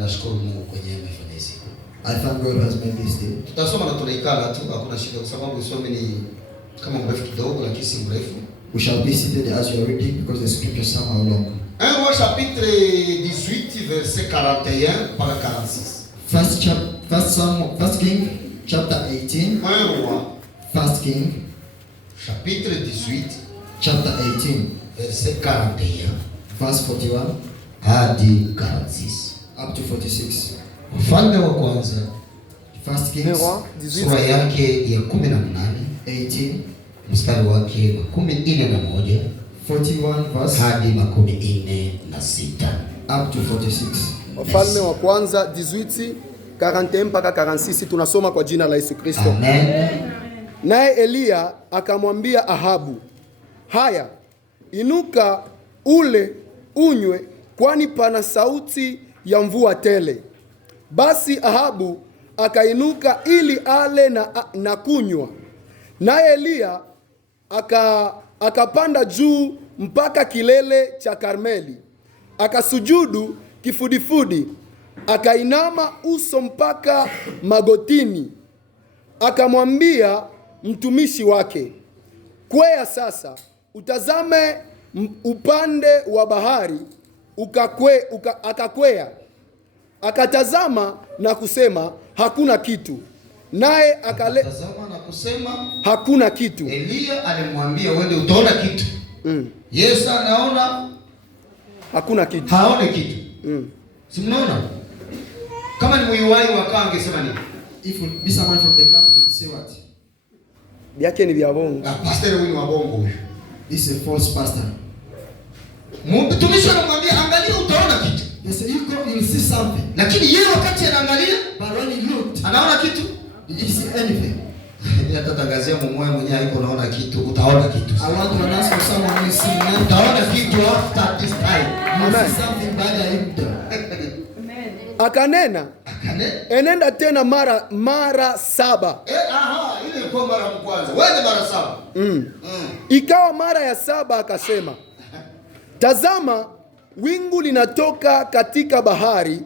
Nashukuru Mungu kwenye amefanya hizi. I thank God has made this day. Tutasoma na tunaikala tu, hakuna shida kwa sababu usome ni kama mrefu kidogo lakini si mrefu. We shall be seated as you are reading because the scriptures are long. 1 Roi chapitre 18 verset 41 par 46. First King chapter 18. 1 Roi. First King Chapitre 18. Chapter 18. Verset 41. Verse 41. Hadi 46. Up to 46. Mfalme wa kwanza. First Kings. Sura yake ya 18. 18. Mstari wake wa 41. 41 verse. Hadi 46. Up to 46. Mfalme wa kwanza 18 41 mpaka 46 tunasoma kwa jina la Yesu Kristo. Amen. Naye Eliya akamwambia Ahabu, haya, inuka ule unywe, kwani pana sauti ya mvua tele. Basi Ahabu akainuka ili ale na kunywa. Naye Eliya akapanda juu mpaka kilele cha Karmeli. Akasujudu kifudifudi, akainama uso mpaka magotini. Akamwambia mtumishi wake, kwea sasa, utazame upande wa bahari. Akakwea, akatazama na kusema, hakuna kitu. Naye akatazama na kusema, hakuna kitu. Eliya alimwambia, uende utaona kitu. Yesu anaona hakuna kitu. Haone kitu. Si mnaona? Kama ni mwiwai wakaa angesema nini? If would be someone from the camp could say what? Biake ni vya bongo. Pastor huyu ni wa bongo huyu. This is a false pastor. Mtumishi anamwambia angalia utaona kitu. They say you go, you will see something. Lakini yeye wakati anaangalia, but when he looked, anaona kitu? did he see anything? Yatatangazia mmoja mwenyewe yuko naona kitu, utaona kitu. I want to announce for someone who is seeing nothing. Utaona kitu after this time. You will see something bad at him. Akanena, enenda tena mara 7. Ile ilikuwa mara kwanza. Wewe mara 7. Ikawa mara ya 7 akasema, tazama, wingu linatoka katika bahari,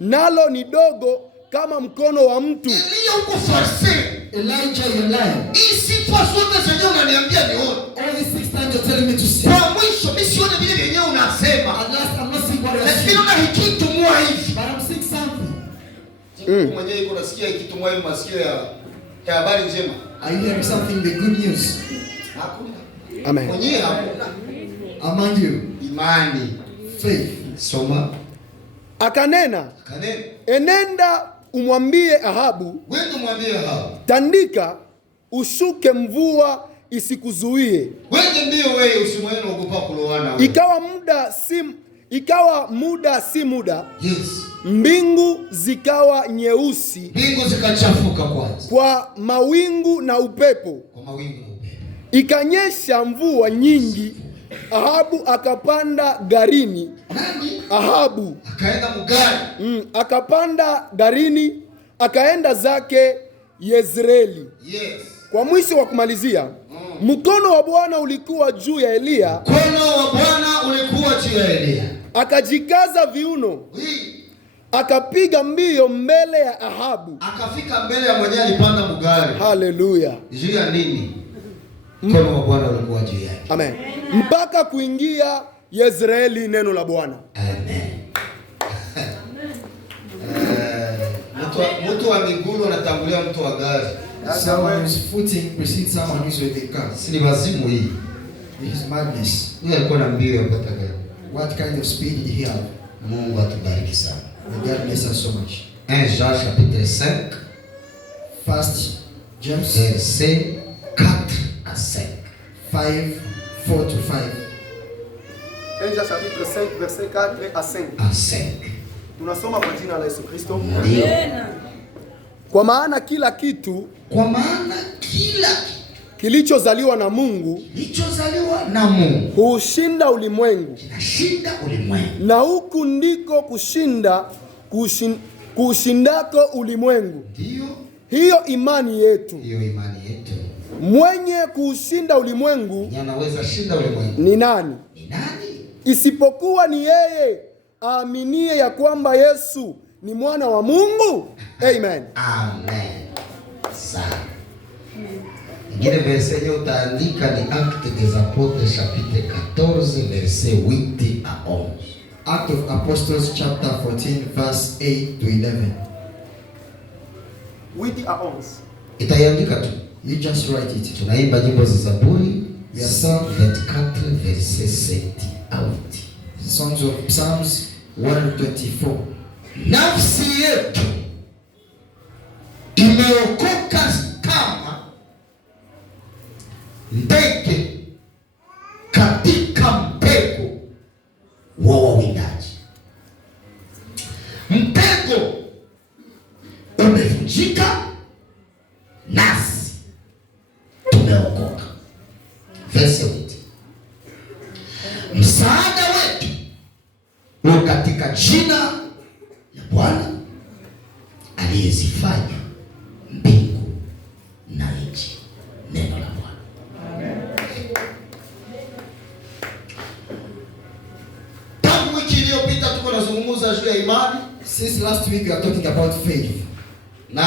nalo ni dogo kama mkono wa mtu. Eliya uko farse. Elijah, you lie. Isi fasi wote zenyewe unaniambia nione. All the 6 times you're telling me to see. Kwa mwisho mimi sione vile vyenyewe unasema. At last I'm not seeing what you're Lakini saying. una hikitumua hivi. But I'm seeing something. Mwenyewe yuko nasikia hikitumua hivi masikio ya habari njema. Are you hearing something, the good news? Hakuna. Amen. Mwenyewe hakuna. Among you. Imani. Faith. Soma. Akanena, enenda umwambie Ahabu, wewe mwambie Ahabu, tandika ushuke, mvua isikuzuie. Wewe ndio wewe usimwene ugopa kulowana. Ikawa muda si muda. Yes. Mbingu zikawa nyeusi. Mbingu zikachafuka kwanza. Kwa mawingu na upepo. Kwa mawingu na upepo. Ikanyesha mvua nyingi. Ahabu akapanda garini. Nani? Ahabu akaenda mgari. Akapanda garini, akaenda zake Yezreeli. Yes. Kwa mwisho wa kumalizia, mkono wa Bwana ulikuwa juu ya Eliya. Mkono wa Bwana ulikuwa juu ya Eliya. Akajikaza viuno. Akapiga mbio mbele ya Ahabu. Akafika mbele ya mwenyewe alipanda mgari. Haleluya. Juu ya nini? Mkono wa Bwana ulikuwa juu yake. Amen. Mpaka kuingia Yezreeli, neno la Bwana. Amen. Mtu wa miguu anatangulia mtu wa gari. Someone who's footing precedes someone who's with the car. Si wazimu hii. It is madness. Yeye alikuwa na mbio ya kupata gari. What kind of speed did he have? Mungu atubariki sana. May God bless us so much. 1 Jean chapitre 5. First James verset 4 à 5. 5, 4 to 5. 1 chapitre 5 verset 4 à 5. À 5. Tunasoma kwa jina la Yesu Kristo. Ndio. Kwa maana kila kitu kilichozaliwa na Mungu huushinda ulimwengu. Na huku ndiko kuushindako ulimwengu. Hiyo imani yetu. Mwenye kuushinda ulimwengu ni nani? Isipokuwa ni yeye aaminie ya kwamba Yesu ni mwana wa Mungu. Amen. Amen. Sawa. Ingine verse yenye utaandika ni Actes des Apôtres chapitre 14 verset 8 à 11. Act of Apostles chapter 14 verse 8 to 11. 8 à 11. Itaiandika tu. You just write it. Tunaimba nyimbo za Zaburi Ya Psalm 24 verset 7 à 8. Songs of Psalms 124. Nafsi yetu imeokoka kama ndege katika mtego wa wawindaji. Mtego umevunjika, nasi tumeokoka. Verse 8. Msaada wetu u katika jina la Bwana aliyezifanya mbingu na nchi. Neno la Bwana. Tangu wiki iliyopita tuko nazungumza juu ya imani. Since last week we are talking about faith. Na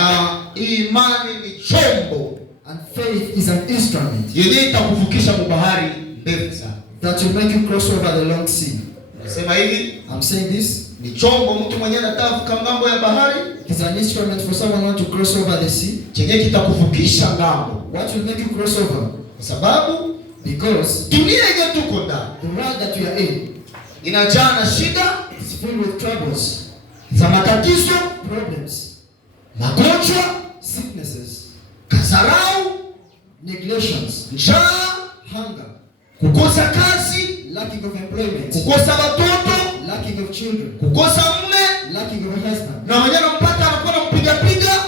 imani ni chombo, And faith is an instrument yenye itakuvukisha bahari ndefu sana. that will make you cross over the long sea. Nasema hivi, I'm saying this. ni chombo mtu mwenyewe anataka kuvuka ngambo ya bahari, It is an instrument for someone who wants to cross over the sea. chenye kitakuvukisha ngambo. What will make you cross over? Kwa sababu Because dunia yenyewe tuko ndani the world that we are in inajaa na shida is filled with troubles, za matatizo, problems, magonjwa, sicknesses, kasarau, neglections, njaa, hunger, kukosa kazi, lacking of employment, kukosa watoto, lacking of children, kukosa mume, lacking of a husband. na wenyewe anampata anakuwa anampiga,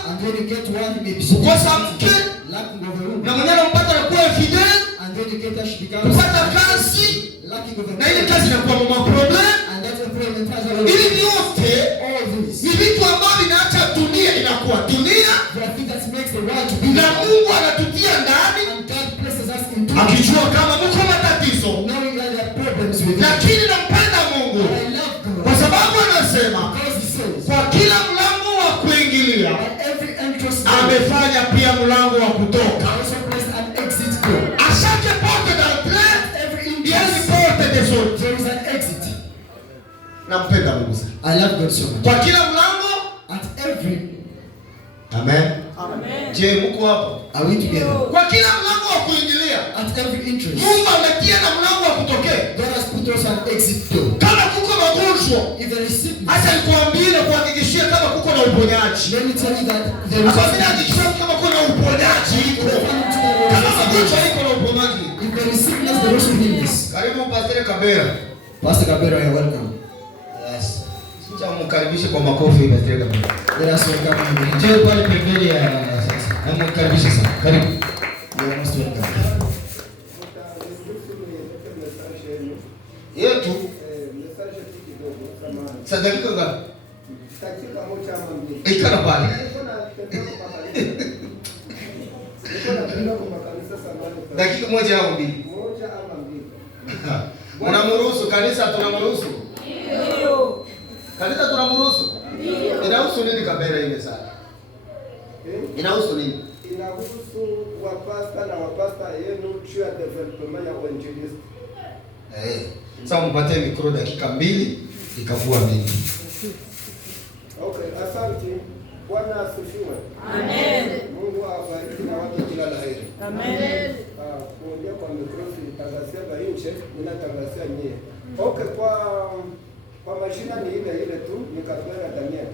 And when you get one, you may be kukosa mke, lacking of a woman. na mwenyewe anampata anakuwa infidel, And when you get that, she becomes kupata kazi, lacking of a na ile kazi inakuwa mama problem. and that employment has a lot Hivi of vyote all this. ni vitu ambavyo vinaacha dunia inakuwa dunia, There are things that makes the world to be na Mungu anatutia ndani and God places us into akijua kama mko matatizo, knowing that there are problems with it. lakini nampenda Mungu But I love kwa God sababu anasema because He says kwa kila mlango wa kuingilia that every entrance door amefanya pia mlango wa kutoka. also placed an exit door. À chaque porte d'entrée, Every il y a une entrance porte de sortie. there is an exit. Nampenda Mungu sana. I love God so much. Kwa kila mlango. At every Amen. Amen. Je, mko hapo? are we together? Kwa kila mlango wa kuingilia At every entrance Mungu ametia na mlango wa kutokea. God has put us an exit door. Kama kuko magonjwa, If there is sickness, acha nikwambie na kuhakikishia kama kuko na uponyaji. let me tell you that there is Hapa mimi hakikishia kama kuko na uponyaji iko. Kama magonjwa iko na uponyaji. if there is sickness, there is also healness. Karibu Pastor Kabera. Pastor Kabera, you're welcome. Yes. Sasa mkaribishe kwa makofi Pastor Kabera. Let us welcome him. Njoo pale pembeni ya sasa. Mkaribishe sana. Karibu. You are most welcome. Yetu sadaka ngapi? Ikana pale. Dakika moja au mbili. Unamruhusu kanisa, tunamruhusu? Ndio. Kanisa tunamruhusu? Ndio. Inahusu nini Kabera ile sana? Inahusu nini? Inahusu wapasta na wapasta yenu juu ya development ya uinjilisti. Sasa mpatie mikro dakika mbili ikavua mimi. Okay, asante. Bwana asifiwe. Amen. Mungu awabariki na watu kila la heri. Amen. Kuongea kwa mikrofi tangazia bainche, ninatangazia nyie. Okay, kwa majina ni ile ile tu, ni Kabera Daniel.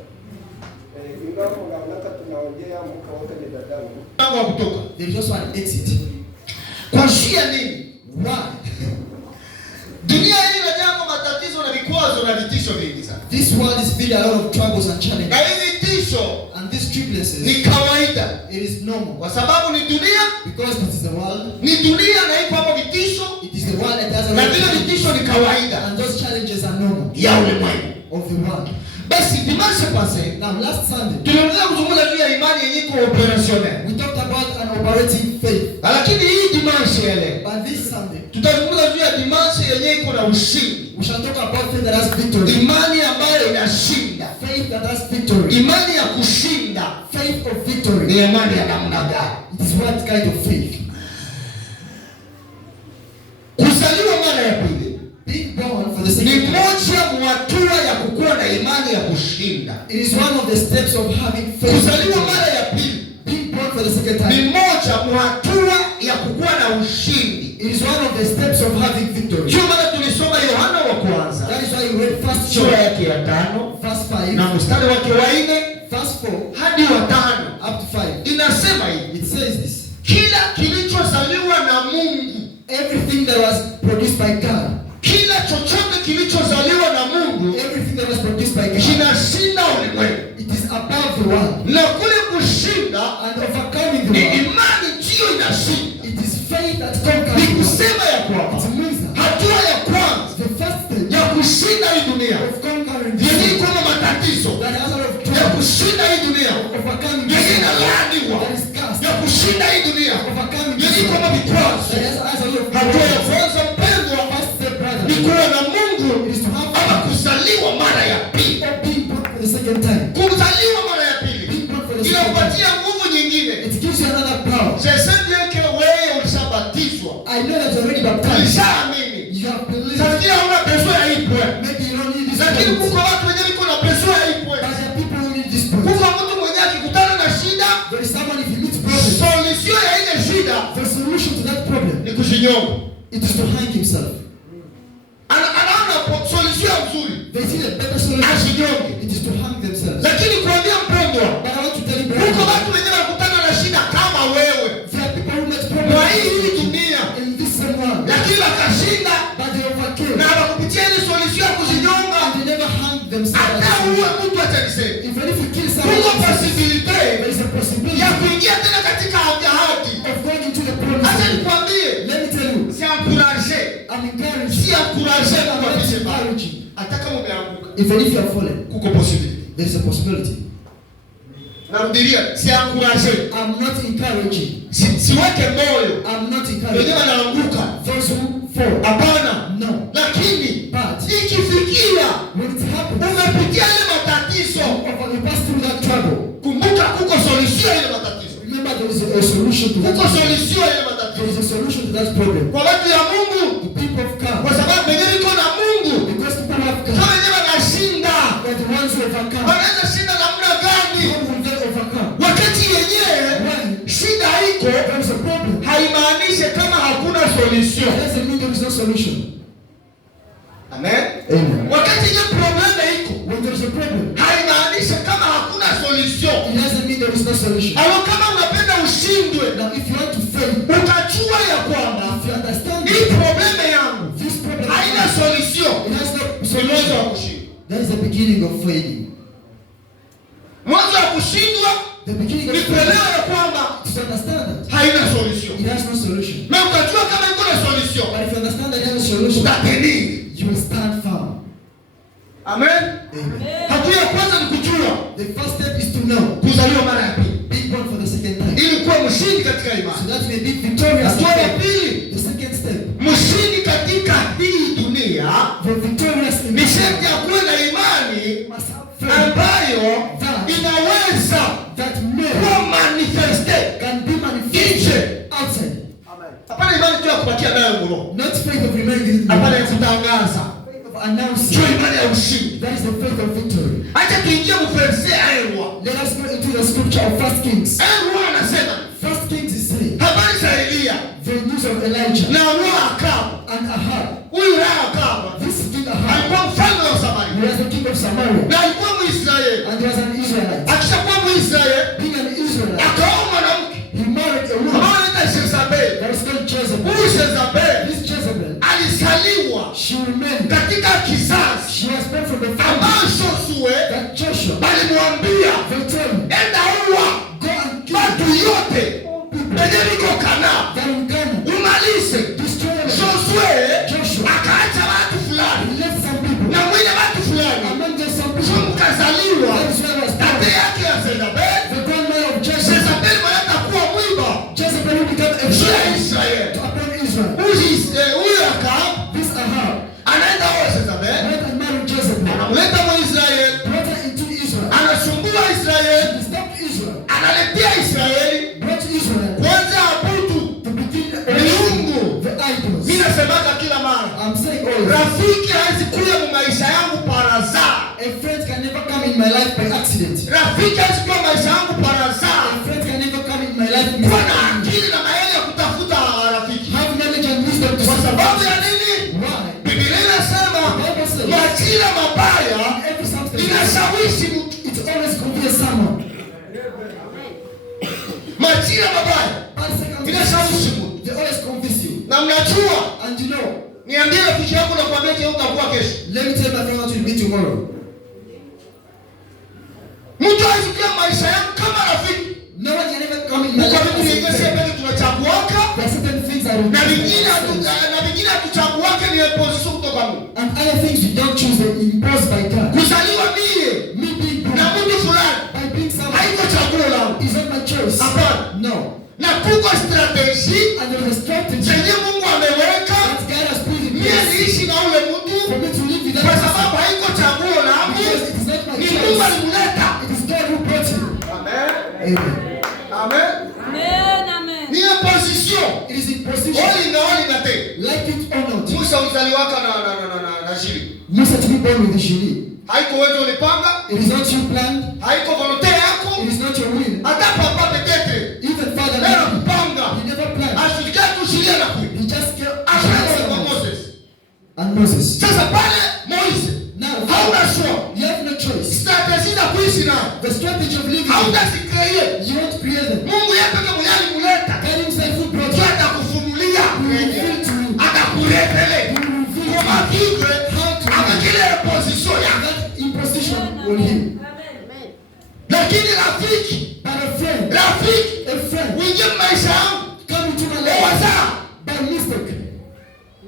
Ingawa mnaonaka tunaongea mko wote ni dadangu. Mlango wa kutoka. There is also an exit. Kwa shia nini? Why? Dunia hii inajaa matatizo na vikwazo na vitisho vingi sana. This world is filled a lot of troubles and challenges. Na hivi vitisho And these tribulations, ni kawaida. it is normal. Kwa sababu ni dunia, Because this is the world, ni dunia na ipo hapo vitisho, it is the world that has a na lot vile of vitisho ni kawaida and those challenges are normal ya ulimwengu. of the world. Basi dimanche passé Now last Sunday, tulianza kuzungumza juu ya imani yenye iko operational. we talked about an operating faith. Lakini hii dimanche ile But this Sunday, tutazungumza juu ya dimanche yenyewe iko na ushindi. We shall talk about faith that has victory. Imani ambayo inashinda. Faith that has victory. Imani ya kushinda. Faith of victory. Ni imani ya namna gani? It is what kind of faith? Kuzaliwa mara ya pili. Being born for the Ni second time. moja mwa hatua ya kukuwa na imani ya kushinda. It is one of the steps of having faith. Kuzaliwa mara ya pili. Being born for the second Ni time. moja mwa hatua ya kukuwa na ushindi. It is one of the steps of having victory. Ndio maana tulisoma Yohana wa kwanza. That is why we read first Sura John, yake ya 5 verse 5, na mstari wake wa 4 verse 4, hadi wa 5. up to 5. Inasema hivi. It says this. Kila kilichozaliwa na Mungu, Everything that was produced by God, kila chochote kilichozaliwa na Mungu everything that was produced by God, kinashinda ulimwengu. it is above the world. Na kule kushinda And overcoming the ni world, imani ndiyo inashinda. it is faith that conquers Ni the world. kusema ya kwamba It means that hatua ya kwanza the first step ya kushinda hii dunia of conquering the yenye world, iko na matatizo, that has a lot of ya trouble, kushinda hii dunia overcoming the yenye world, inalaaniwa, that is cast, ya kushinda hii dunia overcoming the yenye iko na world, vikwazo. that has a lot of Hatua ya problems. kwanza mpendwa First step, brother, ni kuwa na Mungu is to have ama kuzaliwa mara ya pili. or being born for the second time. Kuzaliwa mara ya pili Being born for the second time, inakupatia nguvu nyingine. it gives you another power. Sesendeke wewe ulishabatizwa, I know that you're already baptized. ulishaamini. You have believed. Sasa hauna pesa ya ipwe. Maybe you don't need this Lakini point. kuko watu wenye iko na pesa ya ipwe. But there are people who need this point. Kuko mtu mwenye akikutana na shida, There is someone, if he meets problems, solution ya ile shida the solution to that problem, ni kujinyonga. it is to hang himself. Anaona solution ya nzuri, They see a better solution. ajinyonge. It is to hang themselves. Lakini kuambia mpendwa, But I want to tell you, kuko brother, watu wenye wanakutana na shida kama wewe. there are people who met Kwa problems hii dunia, in this same world, lakini wakashinda but they overcame. na wakakupitia ile solution ya kujinyonga. And they never hanged themselves. Hata uwe mtu atanisema. Even if you kill Kuko someone, possibility there is a possibility ya kuingia tena katika ahadi. of going into the Acha promise. nikwambie, Let me tell you, si encourage, I'm encouraged. si encourage I'm kwa not vile encouraging. hata kama umeanguka, Even if you are fallen, kuko possibility. there is a possibility. Narudilia, si encourage, I'm not encouraging. siweke moyo I'm not wenyewe encouraging wanaanguka. those who fall. Hapana, No. lakini But ikifikia when it happens, umepitia ile matatizo, you pass through that trouble. kumbuka kuko solution ile matatizo, Remember, there is a solution to that kuko problem. solution ile There matatizo is a solution to that problem. kwa watu ya Mungu, The people of kwa God, sababu wenyewe iko na Mungu. because people have Kama God, wenyewe wanashinda, are the ones who overcome. wanaweza shinda namna gani? How will they overcome? Wakati yenyewe When shida iko, there is a problem, haimaanishi kama hakuna solution. it doesn't mean there is no solution. Amen. Amen. Wakati yenyewe problem iko, When there is a problem, haimaanishi kama hakuna solution. it doesn't mean there is no solution. Au kama unapenda ushindwe, Now, if you want to fail, ukajua ya kwamba if you understand hii problem yangu this problem, haina solution, it has no ni mwanzo wa solution. kushindwa. That is the beginning of failing. Mwanzo wa kushindwa The beginning of ni failing kuelewa ya kwamba is to understand that haina solution. it has no solution. Na ukajua kama iko na solution, But if you understand that it has a solution, utapeni. you will stand firm. Amen. Amen. Hatua ya kwanza ni kujua The first step is to know, kuzaliwa mara ya pili being born for the second time, ili kuwa mshindi katika so imani. that you may be victorious. Hatua ya pili, The second step, mshindi katika hii dunia the victorious in ni sharti ya kuwa na imani must have faith ambayo inaweza that may kuwa manifested can be manifested nje. outside. Hapana imani tu ya kubakia nayo mroho. Not faith of remaining in the Hapana ya kutangaza. faith of announcing. Sio imani ya ushindi. That is the faith of victory. Acha tuingie mferse aerwa. Let us go into the scripture of 1 Kings. Aerwa anasema 1 Kings is saying habari za Elia the news of Elijah na roho Akabu. and Ahab. Huyu roho Akabu This king Ahab, alikuwa mfalme wa he Samaria was the king of Samaria na alikuwa Mwisraeli. and he was an Israelite. Akishakuwa Mwisraeli Being an Israelite, akaoa mwanamke he married a woman ambaye anaitwa Jezabeli. that is called Jezebel. Huyu Jezabeli This Jezebel, alizaliwa she remained. katika kizazi She was born from the family ambayo Joshua that Joshua, alimwambia they tell me, enda uwa go and kill watu yote all people penye liko Kanaa that will come, umalize. destroy them. Joshua akaacha watu fulani He left some people. na mwile watu fulani Among them some people, mkazaliwa that is why I was tate born. yake ya Jezabeli. The grandmother of Jezebel, Jezabeli mwanata kuwa mwiba Jezebel who became a juu ya slave Israeli. upon Israel. Huyu Akabu This Ahab, come in my life by accident. Rafiki asikuwa maisha yangu A parazaa. friend can never come in my life Kuwa na mistakenly. akili na maele ya kutafuta rafiki. Have knowledge and wisdom to Kwa sababu ya survive. nini? Why? Biblia inasema Bible says, majira mabaya every something inashawishi mtu. it always confuses someone. Majira mabaya Bad inashawishi circumstances, mtu. they always convince you. Na mnajua, And you know, niambie rafiki yako na kuambia je utakuwa kesho. let me tell my friend what will be tomorrow. Mtu asikia maisha yako kama rafiki. No one can ever come in my Kwa life vitu as a vingine friend. sasa tunachaguaka There are certain things that na we vingine choose. hatuchaguake ni position kutoka Mungu. And other things we don't choose, they're imposed by God. Kuzaliwa mie Me being na born mtu fulani by being someone haiko chaguo langu. is not my choice. Hapana. No. Na kuko strategy And there is a strategy zenye Mungu ameweka that God has put in mie place niishi na ule for mtu me to live with that kwa person. sababu haiko chaguo langu, Because it is not my ni Mungu choice. alimleta. It is God who brought you. Amen. Amen. Amen. Amen. Amen. Ni position. It is in position. Oli na te. Like it or not. Musa uzaliwaka na shiri. Musa to be born with the Julie. Haiko wewe ulipanga, It is not you planned. haiko volonté yako. It is not your will. Hata papa peut-être. Even Father Leo never. kupanga. He never planned. Asikia kushiria na kuiba. He just kept Akaanza kwa Moses. and Moses. Sasa pale Moise Now, hauna choix. you have no choice. Strategy za kuishi na The strategy of living, hautazikreie. you won't create them. Mungu yeye pekee mwenye alimuleta. God himself who brought Ndio you. atakufunulia. He will reveal to you. Atakuletele. He will reveal Kama to you vile how to ama live. kile position ya. That imposition will heal. Amen. Lakini rafiki, But a friend, rafiki uingie maisha yangu come into my life wazaa. by mistake.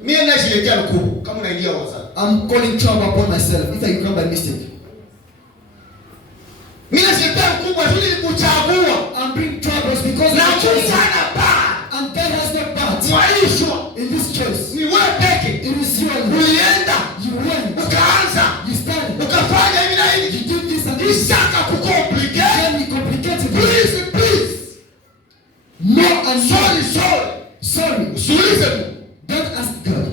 Mimi najiletea mkuu kama unaingia wazaa. I'm calling trouble upon myself if I come by mistake. Mimi najiletea mkubwa ili nikuchagua. I'm bringing troubles because Na of the Mungu choice. hana baa. And God has no part Mwaishwa in this choice. ni wewe peke. It is you alone. Ulienda You went. ukaanza You started. ukafanya hivi na hivi. You did this and this. Isaka kucomplicate. Then you complicated it. Please. More and more. Sorry. Sorry. Usiulize. Don't ask God.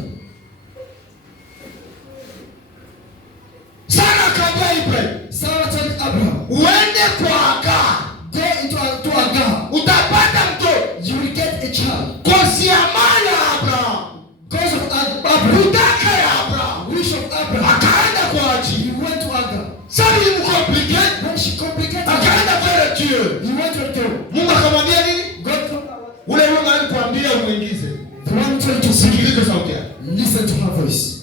Sara akamwambia Ibrahim, Sarah told Abraham, uende kwa Hagar. go to Hagar. Utapata mtoto. You will get a child. Kosi ya mali ya Abraham. Because of Abraham. Utaka ya Abraham. Wish of Abraham. Akaenda kwa ajili. He went to Hagar. Sasa ilimcomplicate. When she complicated it, Akaenda kwa Dieu. he went to God. Mungu akamwambia nini? God told her, Ule Mungu alikwambia umuingize. the one told you to Sikiliza sauti yake. listen to her voice.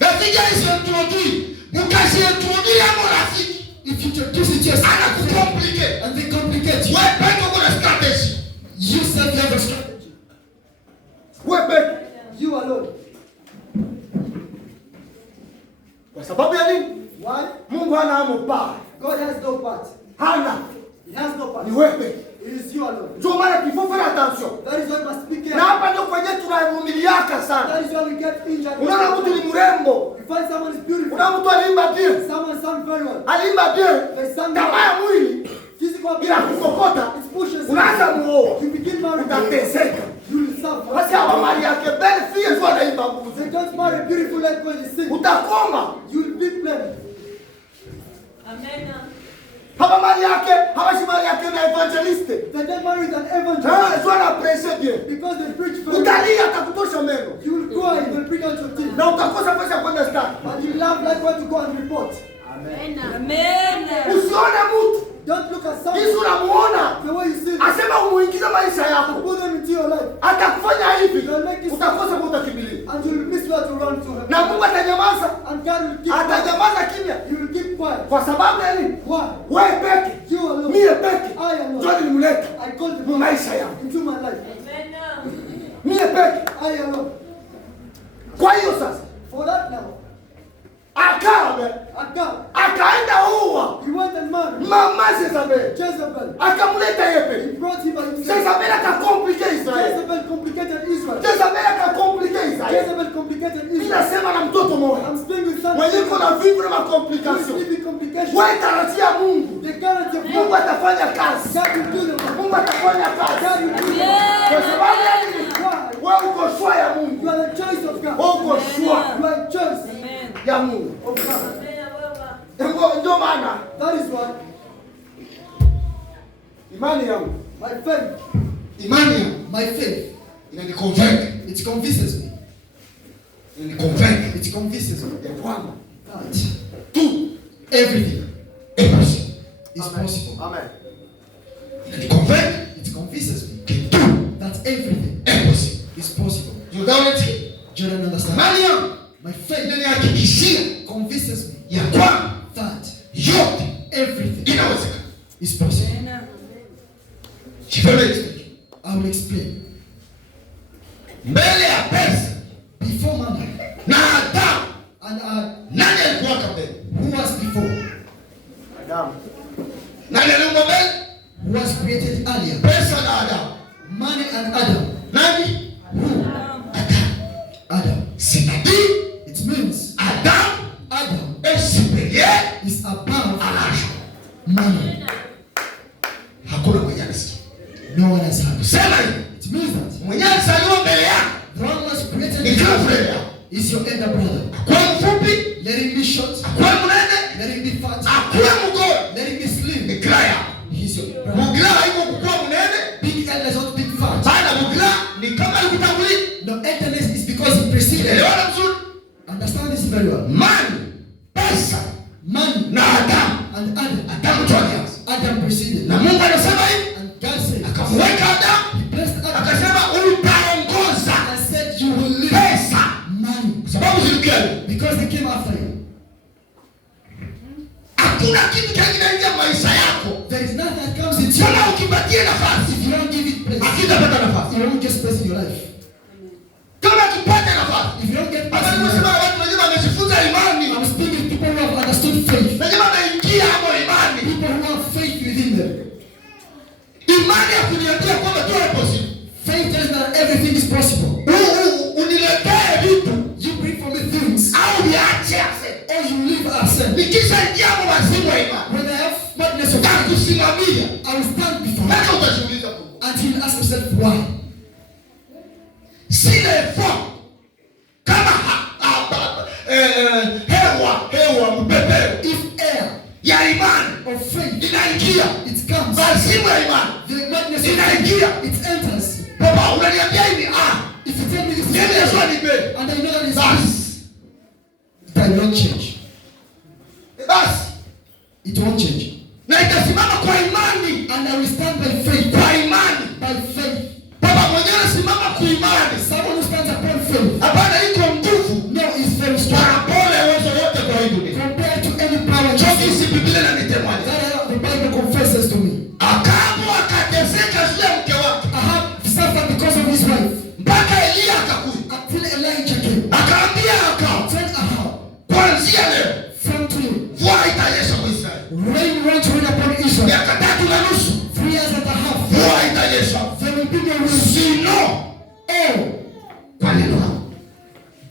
Rafiki asiyetuodui, mkasiyetuodui hapo rafiki. If you introduce it yourself Anakucomplicate. and they complicate you, Wewe peke uko na strategy. you self have a strategy. Wewe peke, you alone. Kwa sababu ya nini? Why? Mungu hana amo pa. God has no part. Hana. He has no part. Ni wewe peke. It is you alone. Ndio maana kifo fanya attention. That is why we must speak Na careful. hapa ndio kwenye tunavumiliaka sana. That is why we get injured. Unaona mtu ni mrembo. You find someone is beautiful. Unaona mtu aliimba bien. Someone sounds very well. Aliimba bien. They sound Tamaa ya mwili physical bila kukokota. It pushes. Unaanza muoa. You begin marrying. Utateseka. You will suffer. Basi hapa mali yake belle fille ndio anaimba mbuzi. They don't marry beautiful like when you sing. Utakoma. You will be blamed. Amen. Hapa mali yake, hawashi mali yake na evangeliste. They don't marry with an evangelist. Sio na pressure bien. Because they preach very Utalia atakutosha meno. You will cry. You will bring out your teeth. Na utakosa pesa kwenda stadi. And you laugh like when to go and report. Amen. Usione mtu. Don't look at Yesu someone unamuona. the way you see them. Asema umuingize maisha yako. Put them into your life. Atakufanya hivi. They'll make you Utakosa kwa utakimbilia. and you will miss where to run to. Na Mungu atanyamaza. And God will keep quiet. Atanyamaza kimya. You will keep quiet. Kwa sababu ya nini? Why? Wewe peke. You alone. Mie peke. I alone. Ndio nilimleta I called mu the maisha yangu. into my life. Mie peke. I alone. Kwa hiyo sasa For that now, akawa akaenda uwa he went and married mama Jezabel. Jezebel. Akamleta He yepe. brought him by himself. Jezabel akakomplike Israeli. Jezebel complicated Israel. Jezabel akakomplike Israeli. Jezebel complicated Mimi Israel. nasema na mtoto mmoja. I'm staying with son. Mwenye kuna vivre ma Who is complication. living complications. Wewe tarajia Mungu. The guarantee of Mungu God. atafanya kazi. God will do the work. Mungu atafanya God kazi. will do the work. Kwa sababu ya nini? Why? Wewe uko shwa ya You Mungu. are the choice of God. Wewe uko shwa. You are choice. Amen. ya Mungu. Ndio maana, that is why imani yangu, my faith, Imani yangu My faith, inaniconvert. it convinces me. Inaniconvert. It convinces me Ya kwamba that tu everything possible. is possible. amen. Inaniconvert. It convinces me Kitu that everything possible. is possible. Unaweza Do you understand? imani yangu My faith inanihakikishia convinces me ya kwamba that yote everything inawezekana. is possible. Chifeleji I will explain. mbele ya pesa Before money na Adamu, and nani alikuwa mbele? who was before? Adamu. Nani aliumba mbele? Who was created earlier? Pesa na Adamu. Money and Adam. Nani? Who? Adam. C'est-à-dire It means Adamu Adam est supérieur is above à l'argent. money. Hakuna mwenye anasikia. No one has had. Sema hivi, It means that mwenye alizaliwa mbele yako the one who was created ni kama before mbele yako. is your elder brother. Akuwe mfupi, Let him be short. akuwe mnene, Let him be fat. akuwe mgore. Let him be Ni slim. kila yako. He's your brother. Mugila haiko kukuwa mnene, Big elder is not big fat. bali mugila ni kama alikutangulia. No, elderness is because he preceded. Elewana vizuri. Understand this very well. Mali, pesa Man na Adamu. and Adam. Adamu tu alianza. Adam preceded. Na Mungu anasema hivi, And God said, akamweka Adamu, He blessed Adam akasema utaongoza and said, You will live pesa. money. Kwa sababu zilikuwa Because they came after you. hakuna kitu kinaingia maisha yako There is nothing that comes into you. kama ukipatie nafasi, If you don't give it place, akitapata nafasi. you won't get space in your life. Kama akipata nafasi, If you don't get hata place in your nimesema life, watu wengine wamejifunza imani, I'm speaking to people who have understood faith. wengine wameingia hapo imani, People who have faith within them. imani ya kuniambia kwamba tu hapo si Faith tells that everything is possible. uniletee vitu You bring for me things, au viache ase, or you leave ourselves. nikisha ingia hapo wazimu wa imani When I have madness of na faith, kusimamia, I will stand before mpaka you utajiuliza Mungu, until you ask yourself why. sile effort kama hewa mpepeo If air ya imani of faith inaingia, it comes, wazimu ya imani the madness of inaingia. faith it enters. Baba unaniambia hivi, If you tell me this is mimi Yesu anipe, and I know that it's basi that will not change. basi, It won't change. na itasimama kwa imani, And I will stand by faith. kwa imani. By faith. Baba mwenyewe anasimama kwa imani, Someone who stands upon faith. hapana iko nguvu No, is very strong. parapole uwezo wote kwa hii dunia. Compared to any power. Choki si Biblia inanitemwaje. That the Bible confesses to me. Akabu akateseka juu ya mke wake Ahab suffered because of his wife. mpaka Elia akakuja Until Elijah came. akaambia Akabu, Tell Ahab, kuanzia leo from today, mvua haitanyesha kwa Israeli. rain won't rain upon Israel. Miaka 3.5 3 years and a half. mvua haitanyesha. There will be no rain. Sino Oh, kwa neno langu.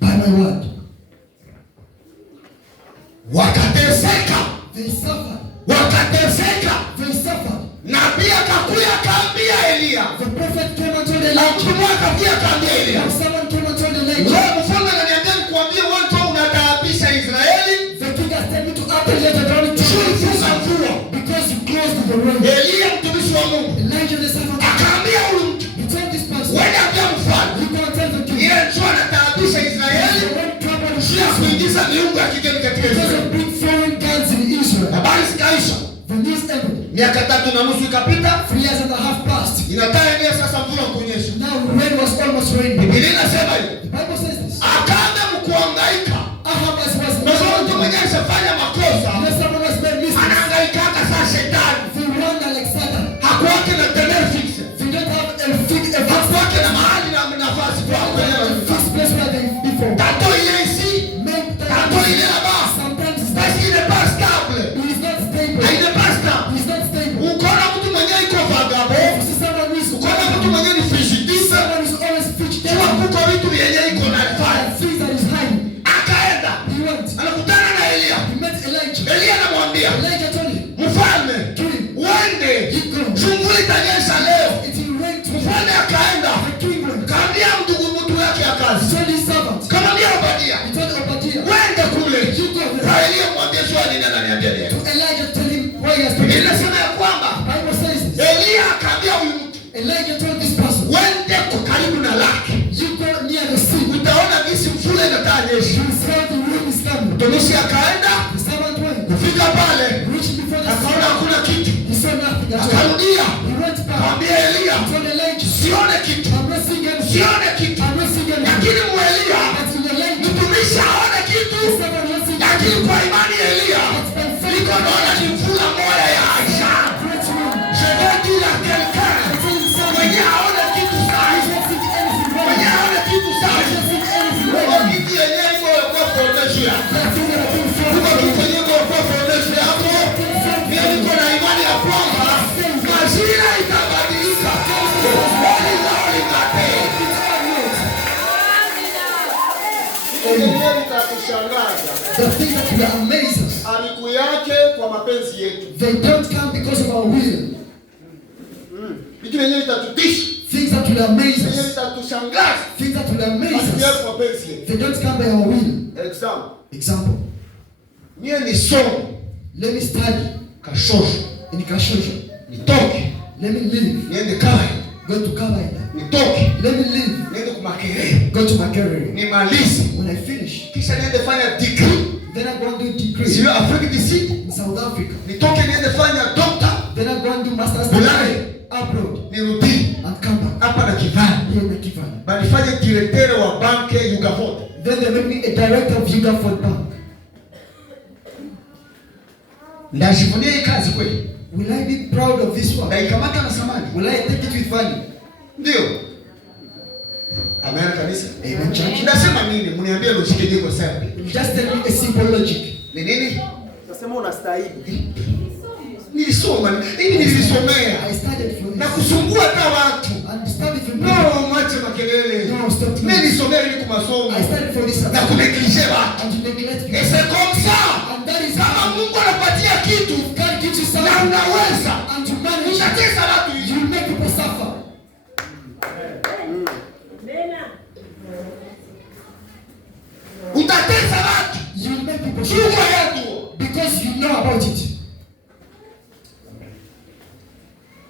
by my word. Wakateseka, They suffered. wakateseka. They suffered. Nabii akakuja akaambia Elia, The prophet came and told na Elijah. mtume akakuja akaambia Elia, Now someone came and told Elijah. wewe mfalme ananiambia nikuambie wewe ndio unataabisha Israeli. The king has told me to utter later down in Ulifunga mvua. because you closed the road. Elia mtumishi wa Mungu Elijah the servant. akaambia huyu mtu, He told this person. wewe ambia mfalme, You go and tell the king. yeye ndio anataabisha Israeli The one trouble is ya kuingiza miungu ya kigeni katika because Israeli. of big foreign gods in Israel. Habari zikaisha. The news ended. Miaka 3.5 ikapita, 3 years and a half passed. inatarajia sasa mvua kunyesha. Now rain was almost raining. Biblia inasema hivi, The Bible says this. akaanza mkuhangaika. Ahab was Na sababu mtu mwenyewe alishafanya makosa, Unless someone has made mistakes, anahangaikaka saa shetani. they wander like Satan. Hakuwake na tenere fixe. They don't have a fixed Hakuwake na mahali na nafasi kwa fixed place where they before. Tato ile ici, tato ile là-bas. Sometimes it's Parce qu'il n'est pas stable. he is not stable. Il n'est pas stable. He is not stable. Ukiona mtu mwenyewe iko vagabo, You see someone who is ukiona mtu mwenyewe ni fujitifu, someone who is always fixed jua down. kuko vitu vyenye iko na fire. Things that is hiding. Akaenda, He went. anakutana na Elia. He met akaenda The servant went, kufika pale reached before the akaona hakuna kitu, He saw nothing at all. akarudia He went back. akamwambia Elia, Told Elijah, sione kitu, I'm not seeing anything. sione kitu. I'm not seeing anything. Lakini Elia But in Elijah, mtumishi aone kitu, the servant was seeing lakini anything. kwa imani ya Elia iko naona ni mvula moja ya Aisha. Great one. Shebedi la kelka I tell him, son, mwenye aone kitu sai, I don't see anything wrong. mwenye aone kitu I sai. don't see anything Kwa wrong. kitu yenyewe iko kwa kuonesha. That thing that I've been Kwa feeling. kitu yenyewe iko kwa kuonesha hapo. Mimi niko na imani ya kwamba majira itabadilika. Wali wali mate. Yenyewe itatushangaza. The thing that will amaze us, Alikuyaje kwa mapenzi yetu. they don't come because of our will. Vitu yenyewe itatutisha. Things that will amaze Yenyewe us, itatushangaza. things that will amaze Alikuyaje us, kwa mapenzi yetu. they don't come by our will. Example. Example, Mie ni somo let me study kashosho, in Kashosha. nitoke Let me live, niende Kai, go to Kabaida. nitoke Let me live, niende kumakerere, go to Makerere. nimalize When I finish, kisha niende fanya degree then I go and do degree sio Afrika DC, in South Africa. nitoke niende fanya doctor, Then I go and do master's Ulaya. degree abroad nirudi and come back. hapa na kivani, Here in Kivana. banifanye directeur wa banke Yugavot. Then they make me a director of Yuga Ford Bank. Ndajivunia hii kazi kweli, Will I be proud of this one? ndaikamata na samani, Will I take it with value? ndio amen kanisa. Amen, church. Ndasema nini? Mniambie logic yenyewe kwa sababu Just tell me a simple logic. ni nini? Nasema unastahili. Nilisoma hivi, nilisomea I started from na this. kusumbua hata watu. And started from No, mwache makelele. No, stop. Mimi nisomea ili kumasomo I started from this. na kuneglige watu. And to neglect people. Ese komsa. And that is Kama Mungu anapatia kitu God gives you na something. unaweza, And to manage, utatesa watu you hivi. will make people suffer. Utatesa watu. You will make people Shuka suffer. yetu. Because you know about it.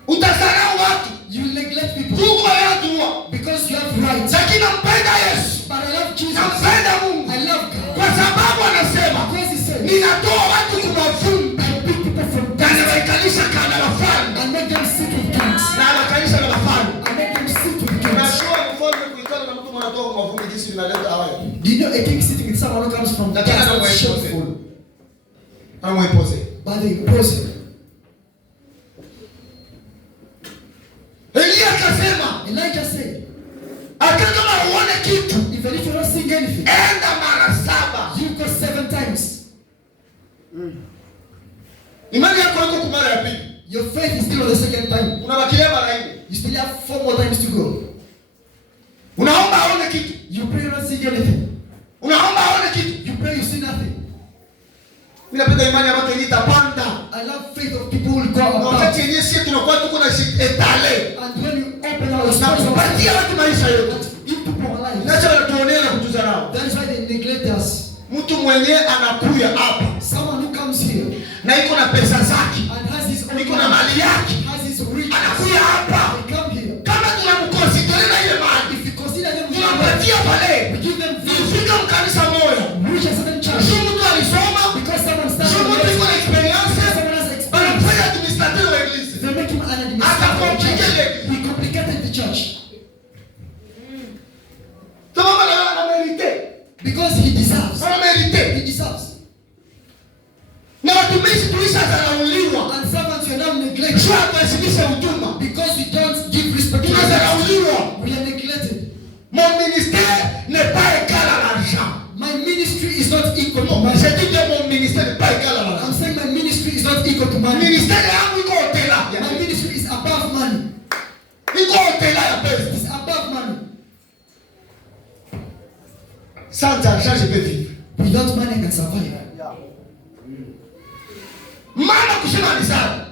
Utasarau watu. You will neglect people. Shuka yetu. Because you have rights. Lakini nampenda Yesu. But I love Jesus. Nampenda Mungu. I love God. Kwa sababu anasema Because he said, ninatoa watu kumavumbi I pick people from na dust nawaikalisha kana wafalme and make them sit with kings. na anawakalisha na wafalme. And make them sit with kings. Unajua mfalme kuikala na mtu mwanatoa kumavumbi jinsi inaleta haya. Do you know a king sitting with someone who comes from dust Lakini that's anamwepose. shameful? Anamwepose. But they impose him. Elia akasema Elijah said, hata kama uone kitu, even if you're not seeing anything, enda mara 7. you go 7 times. Imani yako iko kwa mara ya pili. Your faith is still on the second time. Unabakia mara 4. You still have 4 more times to go. Unaomba aone kitu. You pray, you're not seeing anything. Unaomba aone kitu. You pray, you see nothing. Mimi napenda imani ya watu yenye itapanda. I love faith of people who will go Na above. wakati yenyewe sisi tunakuwa tuko na etale. And when you open our Na spiritual kupatia watu maisha yetu. give people our lives, Nacho wanatuonea na kutuzarau. that is why they neglect us. Mtu mwenye anakuya hapa Someone who comes here na iko na pesa zake, and has his own iko na mali yake, has his riches, anakuya hapa. they come here. Kama tunamkonsidere na ile mali, If you consider them, tunampatia pale. we give them Nilifika mkanisa moja. reach a certain church Sio mtu alisoma, because someone sio stands mtu iko na experience, someone has experience. anafanya administrateur wa eglise. They make him an Aka administrator. complicate. He complicated the church Sababu ana merite. because he deserves. Ana merite. He deserves. Na watumishi tulishadharauliwa. And servants, you are now neglected Sio tuasilisha huduma. because we don't give respect to others. Tunadharauliwa. We are neglected. Mon ministère n'est pas égal à l'argent. My ministry is not equal to Non, money. j'ai dit que mon ministère n'est pas égal à I'm l'argent. saying my ministry is not equal to money. Ministère yangu iko hotela. My ministry is above money. Iko hotela ya pesa. It's above money. Sans argent je peux vivre. Without money, I can survive. Mama kusema ni sana.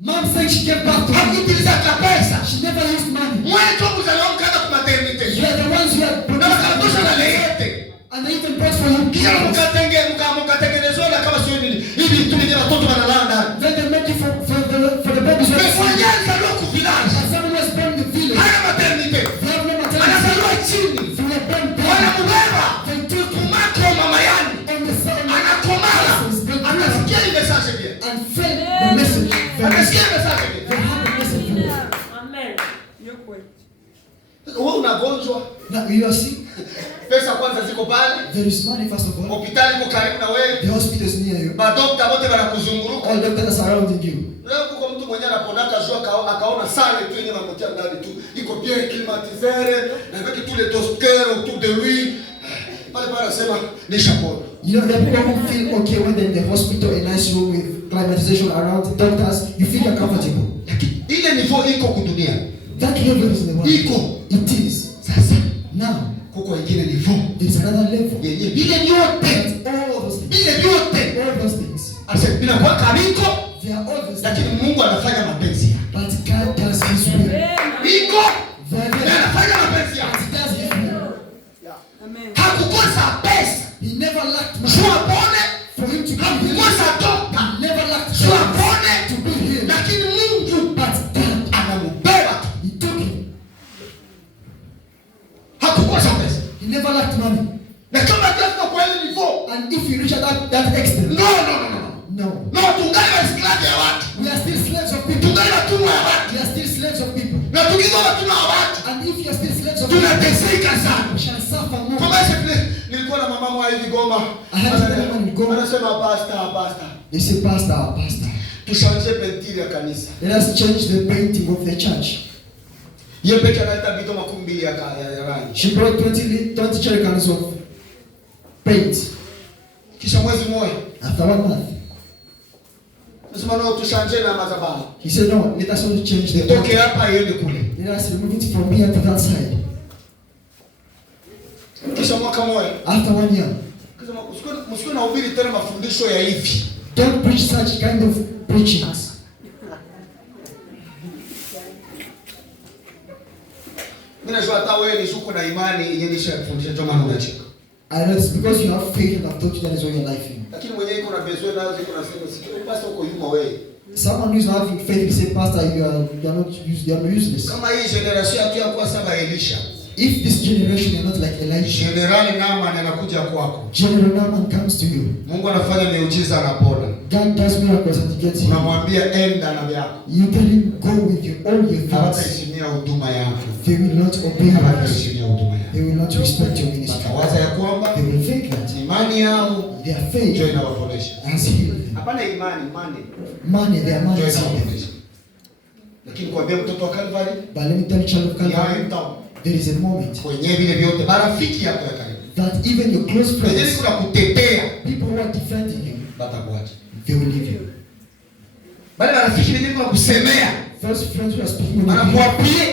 Mom said she gave birth to me. Hakutiliza ka pesa. She never used money. Mwetu mzaliwa mkaenda kwa maternity. You are the ones who are Na wakatosha na leyete. and they even brought for you. Kisha mkatengenezwa na kama sio nini. Hivi tu ni watoto wanalala ndani. Then they make you for the babies. Mwenye alizaliwa ku village. And someone was born in the village. Hana maternity. They have no maternity. Anazaliwa chini. They were born down. Wanambeba. They took him Kumako mama yani. on the sun. Anakoma Umesikia message? They have a message for you. Amen. You're quick. Wewe unagonjwa, Now you are sick. pesa kwanza ziko pale, There is money first of all. hospitali iko karibu na wewe, The hospital is near you. madokta wote wanakuzunguruka. All doctors are surrounding you. Leo kuko mtu mwenye anaponaka jua akaona sale tu yenye mamotia ndani tu. Iko bien climatisere, na avec tous les docteurs autour de lui. Pale pale anasema nishapona. You know, the people who feel okay when they're in the hospital, a nice room with climatization around, doctors, you feel you're comfortable. Lakini ile nivo iko kudunia. That level is in the world. Iko. It is. Sasa Now, kuko ingine nivo. there is another level. Yenye vile vyote. All those things. Vile vyote. All those things. Asa bila kwa kabiko. They are all those things. Lakini Mungu anafanya mapenzi yake. But God does His will. Iko. Very Na well. anafanya mapenzi yake. He does His will. Amen. Hakukosa pesa. He never lacked money. Sio apone. For him to be healed. Hakukosa dokta. He never lacked Sio funds apone. to be healed. Lakini Mungu But God, anambeba. He took him. Hakukosa pesa. He never lacked money. Na kama tafika kwa ile nivo. And if you reach that extent, No. no. No, tungali waislamu ya watu. We are still slaves of people. Tungali watumwa ya watu. We are still slaves of people. Na tukiwa watumwa ya watu, And if you are still slaves of people, tunateseka sana. we shall suffer more. Kwa maana vile nilikuwa na mama mwa hivi Goma. I had a woman in Goma. Anasema pastor. They say, Pastor. Tushanje pentili ya kanisa. Let us change the painting of the church. Yeye peke analeta bito 12 ya rangi. She brought 20 jerrycans of paint. Kisha mwezi mmoja. After 1 month, Nasema no tushanje na madhabahu. he said, no, let us also change the Toke painting. hapa iende kule. Let us remove it from here to that side. Kisha mwaka mmoja. After 1 year, Akasema msikuwe nahubiri tena mafundisho ya hivi. don't preach such kind of preachings. Mimi najua hata wewe ni shuku na imani yenye nishafundisha ndio maana unacheka. I know it's because you have faith and I've taught you that is all your life in. Lakini mwenyewe iko na bezwe nazo iko nasema sikio pastor uko yuma wewe. Someone who is not having faith, they say, Pastor, you are not useless. Kama hii generation yetu ya kuwa saba Elisha. If this generation are not like Elisha, General Naaman anakuja kwako. General Naaman comes to you. Mungu anafanya miujiza anapona. God does miracles and he gets you. Unamwambia enda na vyako. You tell him, go with all your things. Hawataheshimia huduma yako. They will not obey you. Hawataheshimia huduma yako. They will not respect your ministry. Watawaza ya kwamba They will think that imani yao their ndio faith inawaponesha. has healed them. Hapana imani. Their money Ndio is healed them. inawaponesha. Lakini kuambia mtoto wa Calvary, But let me tell you, child of ya Calvary, mtao. there is a moment Kwenye vile vyote marafiki yako ya karibu. that even your close Kwenye friends, kuna kutetea people who are defending you, batakuacha. they will leave you. Bali marafiki wenyewe kuna kusemea, Those friends who are speaking on you, wanakuapia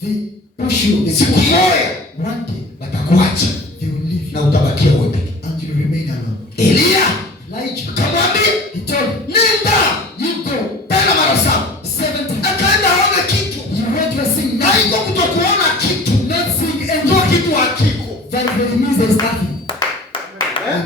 they push you. They siku push you. moja One day, batakuacha they will leave you na utabakia wewe peke. and you remain alone. Elia Elijah, kamwambia he told him, nenda you go tena mara 7. 7 times. Akaenda aone kitu. You went to sing Na night, iko kutokuona kitu. not sing Ndio anything. kitu hakiko. That very means there is nothing. Eh?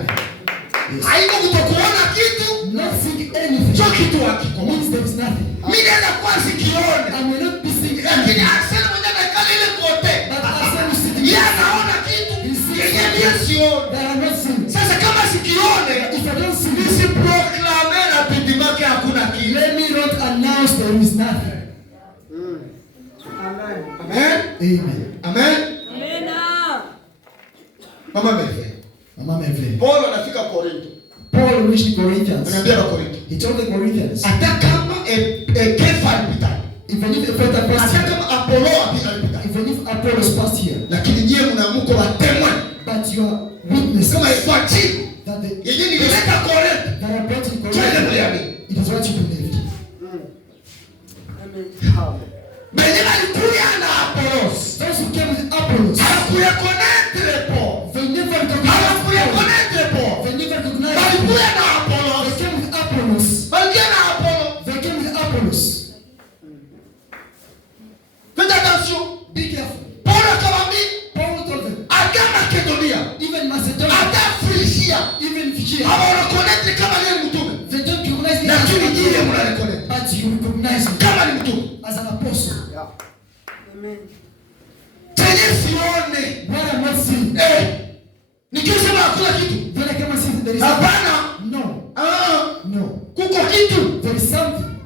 Yes. Haiko kutokuona kitu. Not sing anything Ndio kitu hakiko. means there is nothing. Mimi naweza kuwa sikione. I will not be singing Lakini anything. asema mwenye amekaa ile kote. But as I'm sitting Yeye here, anaona kitu. Yenye mimi sione. that I not sing. Sasa kama sikione, If I don't sing, nisiproklame na bidimake hakuna kitu. let me not announce there is nothing. Amen. Amen. Amen. Amen. Mama Meve. Mama Mevle. Paulo anafika Korinto. Paul reached the Corinthians. Anaambia wa Korinto. He told the Corinthians, Hata kama Kefa alipita. even if the Peter passed Hata here, kama Apollo alipita. even if Apollos passed here, Lakini nyie mnaamko watemwe. but you are witnesses Kama ifuati. that the Yenye nilileta Korinto. that are brought in Twende Corinth, mliamini. it is what you believed. Benye alikuja na Apollos. Those who came with Apollos, Hakuya connect Paul. they never recognized Hakuya Paul. connect Paul. They never recognized Balikuja Paul. na Apollos. They came with Apollos. Balikuja na Apollo. They came with Apollos. Faites attention. Be careful. Paul akamwambia Paul told them, hata Makedonia, even Macedonia, hata Frisia, even Phrygia, hawana connect kama yeye mtume. they don't recognize me Lakini nyinyi as mna connect but you recognize me kama ni mtume. as an apostle. Amen. Tena sione. What I'm not seeing, Nikisema hakuna kitu. then I cannot see that there is Hapana. no, Ah, no. kuko kitu. There is something.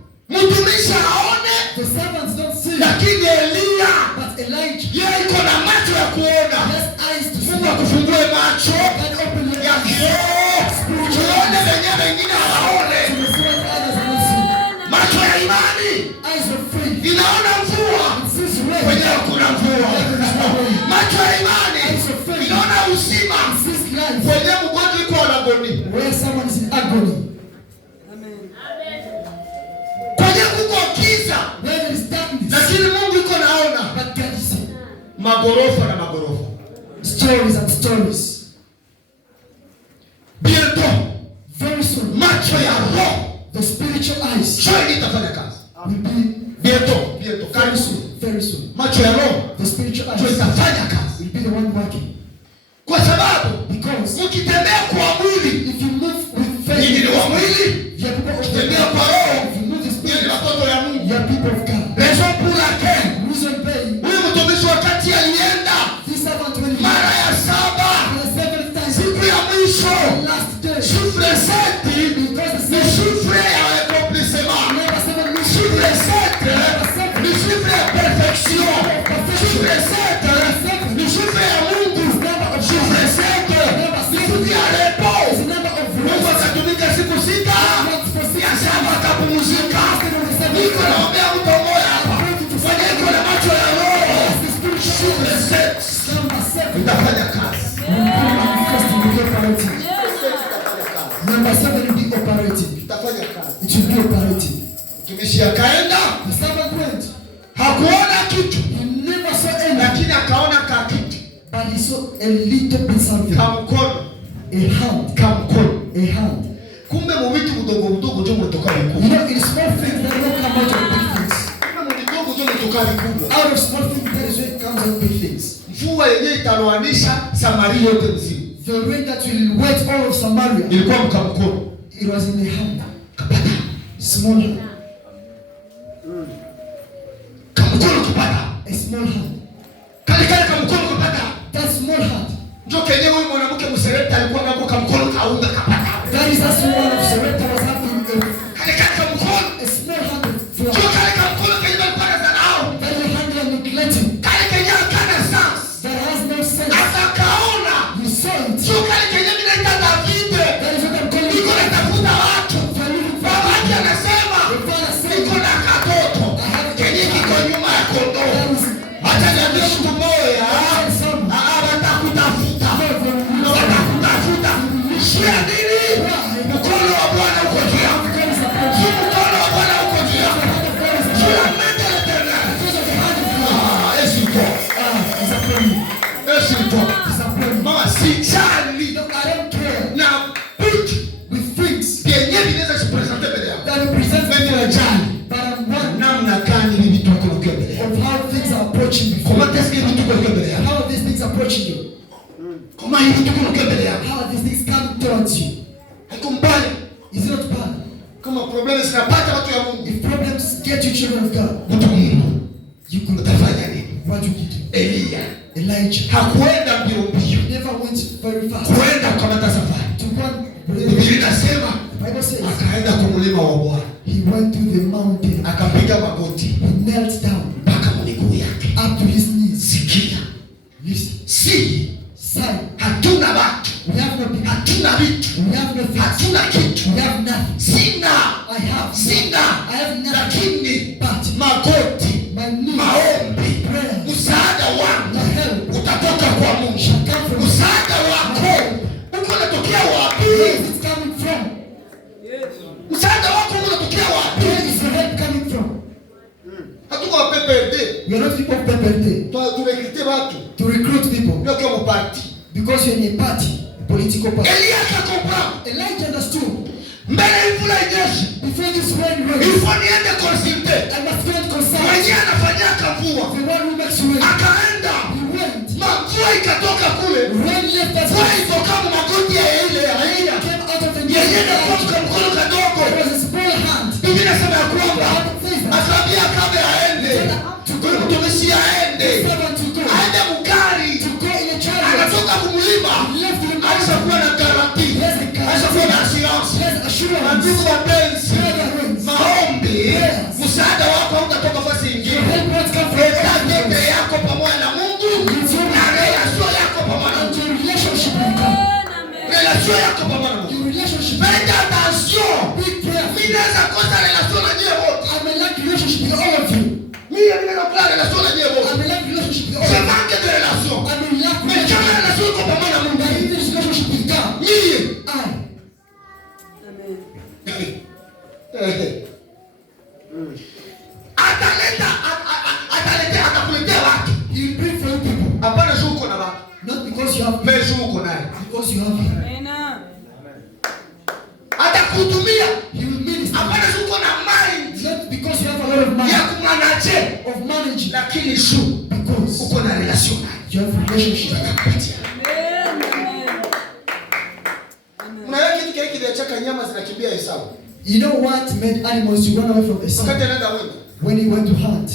mtumishi aone, The servants don't see. lakini Elia But Elijah yeye iko na macho ya kuona. has eyes to see. Mungu akufungue macho And open your ya eyes. kiroho, tuone wenye wengine hawaone. To see what others don't see. Macho ya imani Eyes of faith. inaona mvua It sees rain. kwenye hakuna mvua. Macho ya imani inaona uzima It sees life. kwenye mgonjwa iko anagoni, Where someone is in agony. kwenye kuko giza, Where there is darkness. lakini Mungu iko naona But God is seeing. magorofa na magorofa. Stories and stories. Bientôt Very soon. macho ya roho The spiritual eyes sio itafanya kazi. will be Bientôt very karibu, soon. Very soon. macho ya roho The spiritual sio eyes itafanya kazi, will be the one working. kwa sababu Because ukitembea kwa mwili if you move with nyinyi ni wa faith, mwili, you are people of ukitembea kwa God. roho If you move the nyinyi ni spirit, watoto ya Mungu. you are people of God. Raison pour laquelle Reason being, huyu mtumishi wakati alienda this servant when he mara ya saba, for the seventh time, siku ya mwisho, the last day, chiffre 7 because the ni seventh chiffre ya accomplissement. number 7 means Chiffre 7 ni chiffre ya perfection. Chiffre 7 ni chiffre ya Mungu. Chiffre 7 ni siku ya repos. is the number of Mungu rest. akatumika siku 6, ya saba akapumzika. Niko naombea mtu mmoja hapa mwenye iko na macho ya roho. Chiffre 7 Number 7 itafanya kazi. will be operating. Number 7 will be operating. Itafanya kazi. It will be operating. Mtumishi akaenda, The servant went. hakuona kitu, He never saw anything, lakini akaona ka kitu, but he saw a little bit something. ka mkono, A hand. ka mkono. A hand. Kumbe mu vitu vidogo vidogo ndio mtoka You vikubwa. know, in small things that don't come out of big things. Kumbe mu vidogo ndio mtoka vikubwa. Out of small things, that is where it comes out big things. Mvua yenyewe italoanisha Samaria yote mzima. The rain that will wet all of Samaria, Ilikuwa mka mkono. it was in a hand. Small hand. Ka mkono kupata. A small hand. Kale ka mkono kupata. That small hand. Ndio kenyewe huyu mwanamke msereta alikuwa nako ka mkono kaunga kapata. That is as one of Sarepta was having Kale ka mkono. a small hand of Ndio flour. kale ka mkono kenyewe alikuwa anazarau. That you handle and neglecting. Kale kenyewe kana sans. That has no sense. Atakaona. You saw it. Ndio kale kenyewe inaita David. That is what I'm calling Niko it. natafuta watu. For living for Baba yake anasema the Father said, niko na katoto kenye kiko nyuma ya kondoo. Acha niambie mtu mmoja, watakutafuta. Watakutafuta. Shia nini? Mkono wa Bwana uko juu yako. Si mkono wa Bwana uko juu yako. Juu ya mende la tena. Yesu iko. Yesu iko. Mama sijali I don't care na vitu with things vyenye vinaweza kupresente mbele yako. that represent Mimi najali but I'm one namna gani hivi vitu viko mbele yako. of how things are approaching before. Kama tesikia vitu viko mbele yako. How are these things approaching you? Kama hivi vitu viko mbele yako. How are these things coming towards you? Haiko mbali. Is it not bad? Kama problemu zinapata watu ya Mungu. If problems get you children of God, Mtu Mungu. you could Utafanya nini? what you did. Elia Elijah hakuenda mbio mbio. never went very fast. Kuenda kukamata safari. To one, Biblia inasema the Bible says akaenda kwa mlima wa Bwana. he went to the mountain. Akapiga magoti He knelt down mpaka miguu yake. up to his knees. Sikia. Listen, Si sigh. hatuna watu. We have no people. Hatuna vitu. We have no things. Hatuna kitu. We have nothing. Sina. I have. Sina. I have nothing. Lakini But magoti, my knees, maombi, prayers, msaada wangu my help utatoka kwa Mungu. shall come from Msaada wako uko unatokea wapi? Where is it coming from? Msaada wako uko unatokea wapi? Where is your help coming from? Hatuko wa PPRD. We are not people of PPRD Tumekrite watu. to recruit people Ndio kwa party. because you're in a party, a political party. Elia akakopa. Elijah understood Mbele mvula inyeshe. before this rain rains, Ilikuwa niende consulte. I must go and consult Mwenyewe anafanyia kavua. the one who makes rain. Akaenda. He went. Mvua ikatoka kule. Rain left that Mvua place. itoka magoti ya ile ya Elia. Came out of the Yeye knees. ndio kwa mkono kadogo. It was a small hand. Biblia inasema ya kwamba akaambia kabla aende. Kwa mtumishi aende. Servant to go. Aende mkari. To go in a chariot. Anatoka kumlima. Left him. Alishakuwa na garanti. Alishakuwa na assurance. Yes, assurance. Ndugu wapenzi, Prayer rings. maombi Prayers. msaada wako hautatoka fasi nyingine. Etape yako pamoja na Mungu na relation yako pamoja na Mungu. Relation yako pamoja na Mungu. Faites attention. Mimi naweza kosa relation na nyie wote. Mimi naweza kosa relation na nyie wote. Je manque de relation. Mais quand la relation iko pamoja na Mungu. Mimi. Atakuletea watu. Hapana shuko na watu. Not because you have, Mimi shuko naye. because you have him. Atakuhudumia. He will minister. Hapana shuko na mind. Not because you have a lot of money, Ya kumanaje. of managing, Lakini shu because uko na relation naye. you have relationship. Atakupatia. Unaona kitu kile kiliachaka nyama zinakimbia Esau. You know what made animals to run away from Esau? Wakati anaenda wewe. When he went to hunt,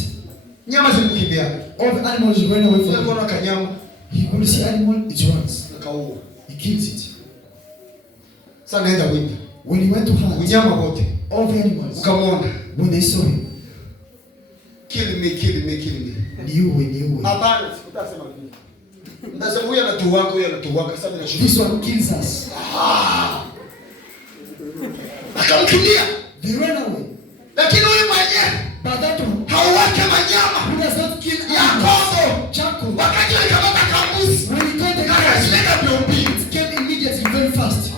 Nyama zilimkimbia. all the animals ran away from him. Unaona kanyama He could see animal, it runs. akaua. He kills it. Sasa naenda winda. When he went to hunt, Unyama wote. all the animals, Ukamwona. when they saw him, Kill me. knew. Hapana, sikutasema hivi. Ndasema huyu anatuwaka sasa mimi nashuhudia. This one kills us. Akamkimbia. They ran away. Lakini huyu mwenyewe But that one, hauwake manyama. who does not kill Ya animals, Kongo. charcoal, Wakati alikamata kambuzi. when he got the carrot, Akasileta biombi. it came immediately, very fast.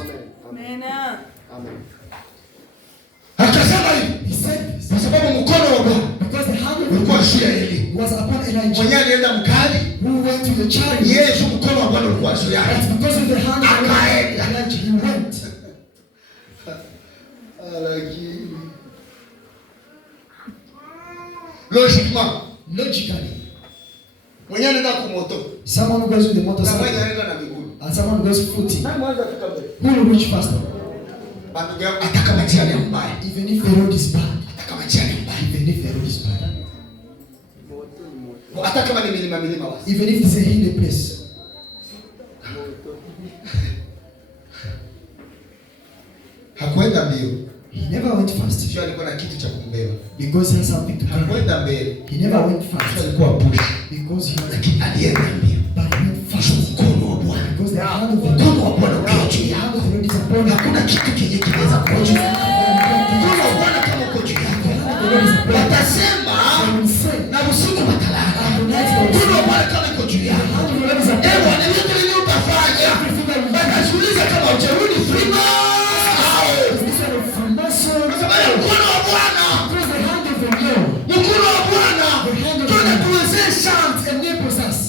Akasema hivi. He said this Kwa sababu mkono wa Bwana because the hand of ulikuwa God juu ya Eli. was upon Elijah, Mwenyewe alienda mkali. who went to the chariot. Yeye tu mkono wa Bwana ulikuwa juu yake. But because of the hand of Akaenda. Elijah, he went. Logiquement, Logically, mwenyewe anaenda kumoto. someone who goes with the Na mwenyewe motorcycle anaenda na miguu. and someone who goes footing, Na mwanzo afika mbele. who will reach faster? Bandugu yangu atakamatia ni mbaya. Even if the road is bad, Atakamatia ni mbaya. even if the road is bad, Hata kama ni milima wasi. even if it's a hilly place, Hakwenda mbio. he never went fast Sio alikuwa na kitu cha kumbeba. because he has something to carry. Hakwenda mbele. He never went Sio fast alikuwa push. because he was, Lakini alienda mbio. but he went fast Mkono wa Bwana. because the hand of the Mkono wa Bwana uko juu the yako. hand of the Lord is upon you. Hakuna kitu kinye kinaweza kuwa juu yako. Mkono wa Bwana kama uko juu yako. Watasema They will say, na usiku watalala. and the night they will Mkono wa say, Bwana kama uko juu the yako. hand of the Lord is upon Ewa you. ni vitu nini utafanya? Watajiuliza kama ujerudi frima. Is this one of Freemason? Kwa sababu mkono wa Bwana. Because the hand of the Lord Mkono wa Bwana. Tunatuwezesha. enables us.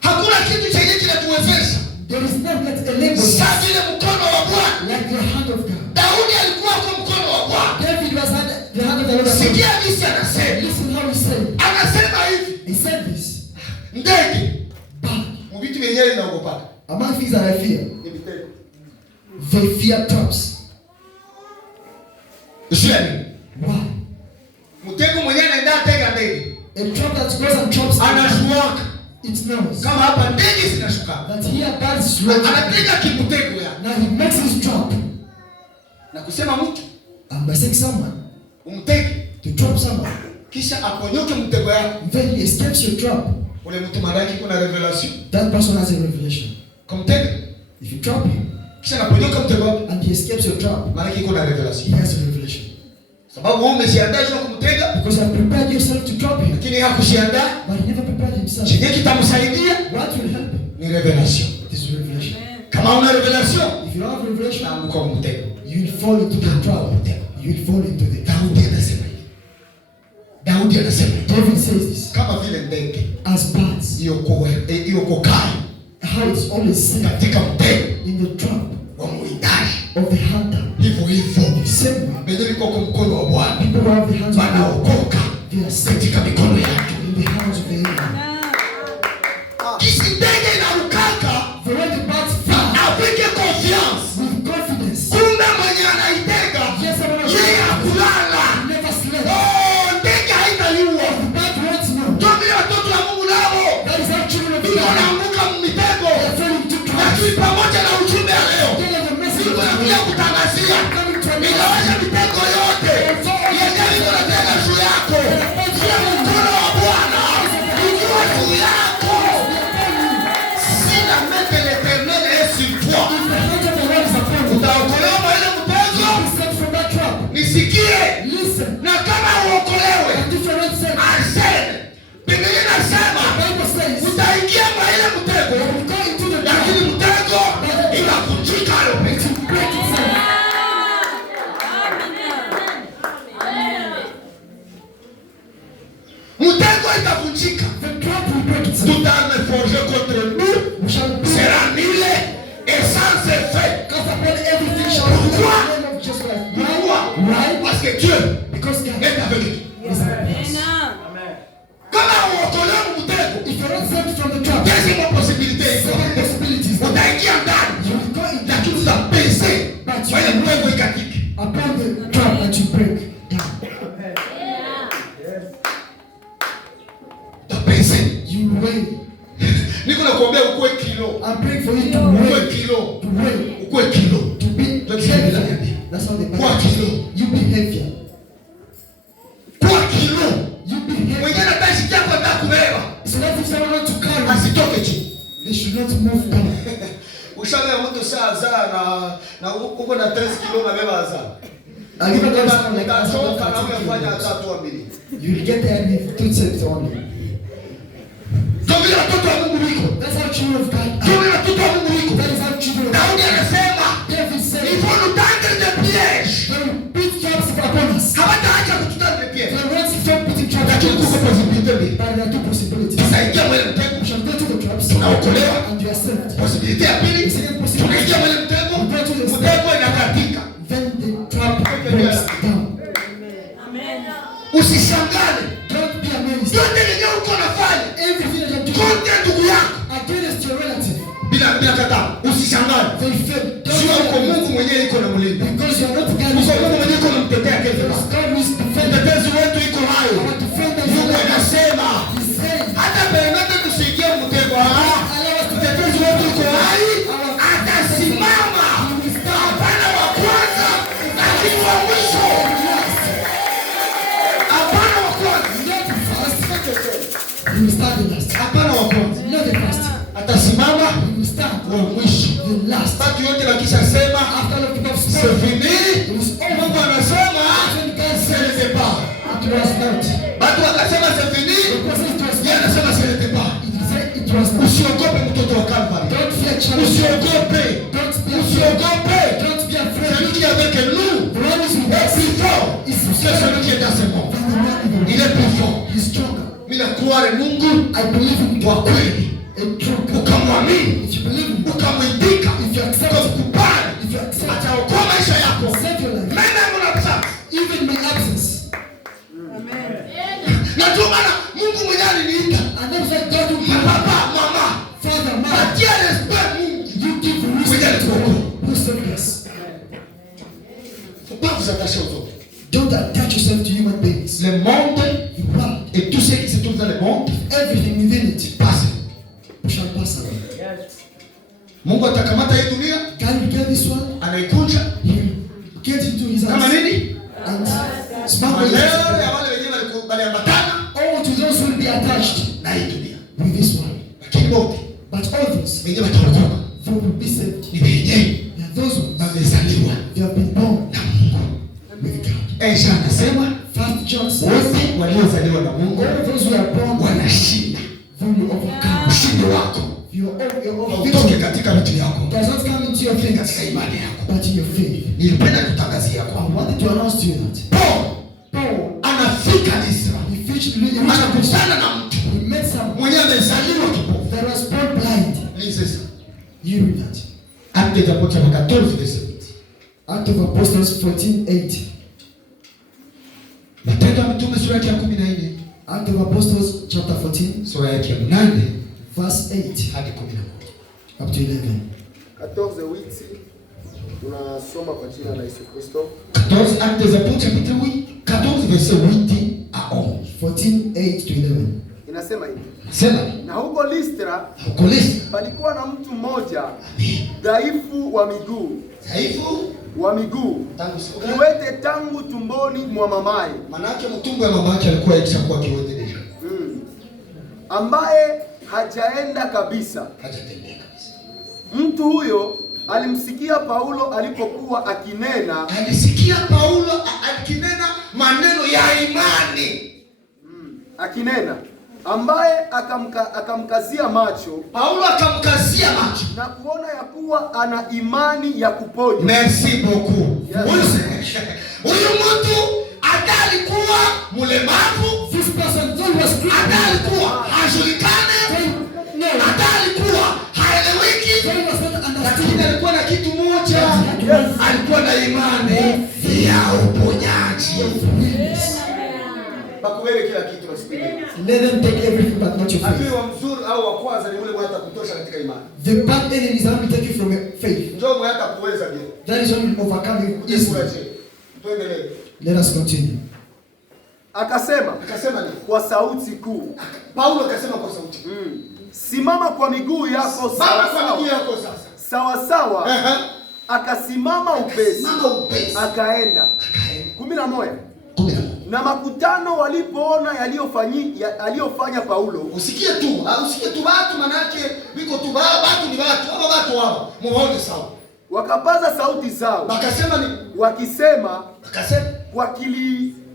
Hakuna kitu chenye kinatuwezesha. There is nothing that enables us Sasa vile mkono wa Bwana. like the hand of God. Daudi alikuwa kwa mkono wa Bwana. David was had the hand of the Lord upon him. Sikia jinsi anasema. Listen how he said. Anasema hivi. He said this. Ndege. But Mvitu vyenyewe inaogopaka. among things that I fear, Ni mitego. they fear traps. Usiye nini? Why? Mtego mwenyewe anaenda tega ndege. A trap that goes and traps Anashuaka. it knows Kama hapa ndege zinashuka. that here birds slow. Anatega kimtego ya. Now he makes his trap. Na kusema mtu And by saying someone umtege to trap someone, kisha aponyoke mtego yako. then he escapes your trap. Ule mtu madaki kuna revelation. That person has a revelation. Kumtega If you trap him kisha aponyoka mtego wako. and he escapes your trap, Maana kuna he revelation. has a revelation. Sababu wewe umeshiandaa sio kumtega, Because you have prepared yourself to trap him, lakini hakushiandaa. but he never prepared himself. Chenye kitamsaidia What will help him? ni revelation. This is revelation. Kama una revelation, If you have revelation, utaanguka mtego. you will fall into the trap. You will fall into the trap. Daudi anasema hivi. Daudi anasema hivi. David says this. Kama vile ndege As birds, hiyo kokai how it's always said katika mtego in the trap wa muindaji. of the hunter. Hivyo hivyo The same way, mbele liko kwa mkono wa Bwana. people who have the hands of God, Wanaokoka they are saved katika mikono yake. in the hands of the enemy. Kisi ndege inarukaka The way the birds fly afike confiance. with confidence. Kumbe mwenye anaitega Yes, everyone yeye hakulala. never slept. Oh, ndege haitaliua. The bird wants no. Ndio vile watoto wa Mungu nao That is how children of ndio God wanaanguka mitego. are falling into traps. Lakini pamoja na ujumbe wa leo Together unaingia kwa ile mtego, lakini mtego inavunjika leo. Mtego itavunjika. Tout arme forgée contre nous sera annulée et sans effet. Pourquoi? Parce que Dieu est avec nous. Kama uokolewa mtego, deuxième possibilité iko. Utaingia ndani, lakini utapese kwa ile mtego ikatike. Upon the trap that you break down. Utapese. You weigh. Niko nakuambia ukue kilo. I'm praying for you to Ukue weigh. kilo. To weigh. Ukue kilo. To be heavier. That's how they Kwa kilo. You be heavier. Kwa kilo. You be heavier. Mwingine atashikia kwa kubeba. So that if someone wants to carry, Asitoke chini. they should not move down. Ushaga mtu saa na uko na 3 kilo na beba azaa. And even though someone like us, Utachoka na unafanya hata tu mbili. you will get there with 2 steps only. Ndio vile watoto wa Mungu wiko. That's how children of God Ndio are. vile watoto wa Mungu wiko. That is how children of Daudi God anasema, are. David said, "Il faut nous tendre des pièges." they will put traps upon us. Hawataacha kututana des pièges. They won't stop putting traps Lakini upon kuko us. possibility mbili. But there are 2 possibilities. Tunaingia mwele mtego, We shall go to the traps tunaokolewa. and you are saved. Possibility ya pili, tunaingia mwele mtego, mtego inakatika. Then the trap breaks down. Usishangane. Don't be amazed. Yote yenye uko nafanya, Everything that you're doing kote ndugu yako against your relative, bila kataa. Usishangane. they fail. Don't Sio be uko amazed. Mungu mwenyewe iko na mlinda. Because you are not God. Uko Mungu mwenyewe iko namtetea kesho. God is defending. Mtetezi wetu iko hayo. Our defender is Mungu alive. anasema He's saying, hata Bernardo tusiingie mtego. Mtetezi wetu iko hai, atasimama. Hapana wa kwanza, lakini wa mwisho. Hapana wa kwanza. not the first. He will stand the last. Hapana wa kwanza. Not the first. Atasimama He will stand wa mwisho. the last. Watu wote wakisha sema After all of the c'est spoken, fini, Mungu anasema ce n'était pas. it was not. Watu wakasema c'est fini, Because it was yeye not. anasema ce n'était pas. It said it was not. Usiogope mtoto wa Calvary. Don't fear challenge. Usiogope. Don't be afraid. Usiogope. Don't be afraid. Celui qui est avec nous The one who is with est us plus fort is que celui qui est dans ce monde. than the one who Il est plus fort. is stronger. Mimi nakuare Mungu I believe in kwa God. kweli. A true God. Ukamwamini, If you believe in God, ukamwitika, if you accept, ukakubali, if you accept, ataokoa maisha yako. save your life. Mena mnapata. Even my absence. Na ndio maana Mungu mwenyewe aliniita. And then said, God will give Papa, mama, Father, man, patia respect Mungu. you give wisdom to God who saved us. Faut pas vous attacher aux autres. Don't attach yourself to human beings. Le monde The world, et tout ce qui se trouve dans le monde everything within it, passe. shall pass away. Mungu atakamata hii dunia, God will get this one, anaikunja He will get into His kama hands nini? and smuggle Maleo it. ya wale wenyewe waliambatana All to those who will be attached na hii dunia. with this one. Lakini wote But others, wenyewe wataokoka. they will be saved. Ni wenyewe They are those ones, wamezaliwa they have been born na Mungu. with God. Aisha anasema First John says, wote waliozaliwa na Mungu all those who are born, wanashinda. they will overcome. Ushindi wako Your hautoke victory katika vitu yako, does not come into your katika things, imani yako. but in your faith. Nilipenda kutangazia I kwamba wanted to announce to you that Paul Paul, anafika Listra, he preached really anakutana na mtu he met someone mwenye amezaliwa kipofu. that was born blind. Lisesa You read that. Actes des Apôtres 14 verset 8. Act of Apostles 14:8. Matendo ya Mitume sura yake ya 14, Act of Apostles chapter 14, sura yake ya 8 verse 8 hadi 11. up to 11. 14:8 tunasoma kwa jina la Yesu Kristo. 14 Actes des Apôtres chapitre 8, 14 verset 8 à 11. 14:8 to 11. Inasema hivi: Sema na huko Listra huko Listra, palikuwa na mtu mmoja amen, dhaifu wa miguu, tangu siku gani? kiwete tangu tumboni mwa mamaye, Manake mtumbo ya mama yake alikuwa ikishakuwa kiwete deja. ambaye hajaenda kabisa. Hajatembea kabisa. Mtu huyo alimsikia Paulo alipokuwa akinena, Alisikia Paulo akinena maneno ya imani. akinena, ambaye akamkazia macho Paulo akamkazia macho na kuona ya kuwa ana imani ya kuponya. Merci beaucoup. Yes. Huyu mtu alikuwa mlemavu, This person though was crippled, alikuwa hajulikane, alikuwa haeleweki, he was not lakini understood. alikuwa na kitu moja. Alikuwa na imani ya uponyaji. Bakuwewe kila kitu basi. Let them take everything but not your Adui faith. wa mzuri au wa kwanza ni ule mwenye atakutosha katika imani. The bad enemies that will take you from your faith. Njoo mwenye atakuweza bien. That is when you overcome you easily. Tuendelee. Let us continue. Akasema Akasema nini? kwa sauti kuu, Paulo akasema kwa sauti. simama kwa miguu yako Baba kwa sawa miguu yako sasa. sawa sawa. Akasimama upesi, Mama upesi. akaenda. 11. Na makutano walipoona aliyofanya Paulo, Usikie tu watu manake biko tu watu ni watu, ama watu wao. Muone sawa. wakapaza sauti zao Wakasema ni wakisema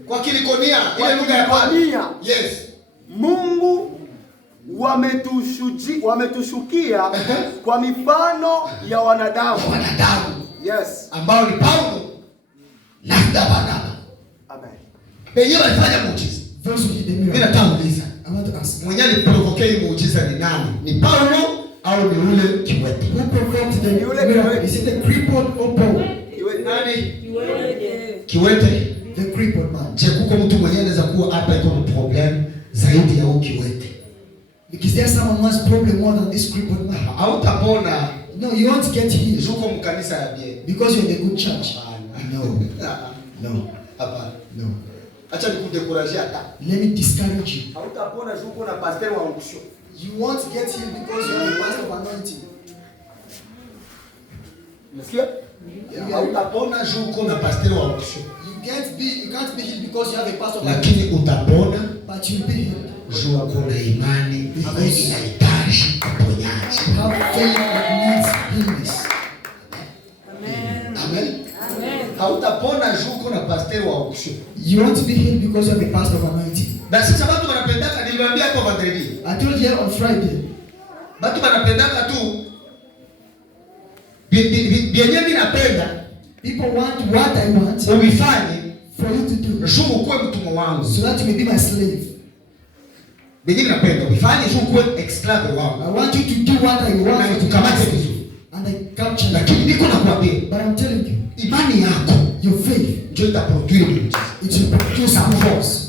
kwa Kilikonia, ile lugha ya pale. Yes. Mungu wametushukia kwa mifano ya wanadamu. Yes. Ambao ni Paulo na Barnaba. Amen. Wenyewe walifanya muujiza. Those who did the Mimi miracle. nataka kuuliza. I want to ask. Mwenye aliprovokea muujiza ni nani? Ni Paulo au ni ule kiwete? Who provoked the miracle? Is it the crippled or Paul? Nani? Kiwete. Kiwete. The crippled man. Je, kuko mtu mwenye anaweza kuwa hapa iko na problem zaidi ya huyo kiwete? Because there's someone who has problem more than this crippled man. Hautapona. No, you won't get healed Zuko mkanisa ya bien. because you're in a good church. No. No. Hapana. No. Acha nikudekuraje hata. Let me discourage you. Hautapona zuko na pastor wa ungusho. You won't get healed because you have a pastor of anointing. Unasikia? Hautapona zuko na pastor wa ukisho. You can't be healed because you have a pastor of Lakini anointing. utapona But you'll be healed. zuko na imani ambayo inahitaji uponyaji. Have faith that needs healing. Amen. Amen. Amen. Hautapona zuko na pastor wa ukisho. You want to be healed because you have a pastor of anointing. Na sasa watu wanapendaka, niliwaambia hapo Vandredi. I told you on Friday. Watu wanapendaka tu bienye mimi napenda People want what I want ubifanye for you to do shuku kuwe mtumwa wangu. so that you may be my slave. Bienye mimi napenda ubifanye shuku kuwe esclave I wangu. want you to do what I want Na you to nikukamate do. vizuri. And I capture Lakini you. niko nakwambia But I'm telling you, imani yako your faith, ndio itaproduce muujiza. it will produce force.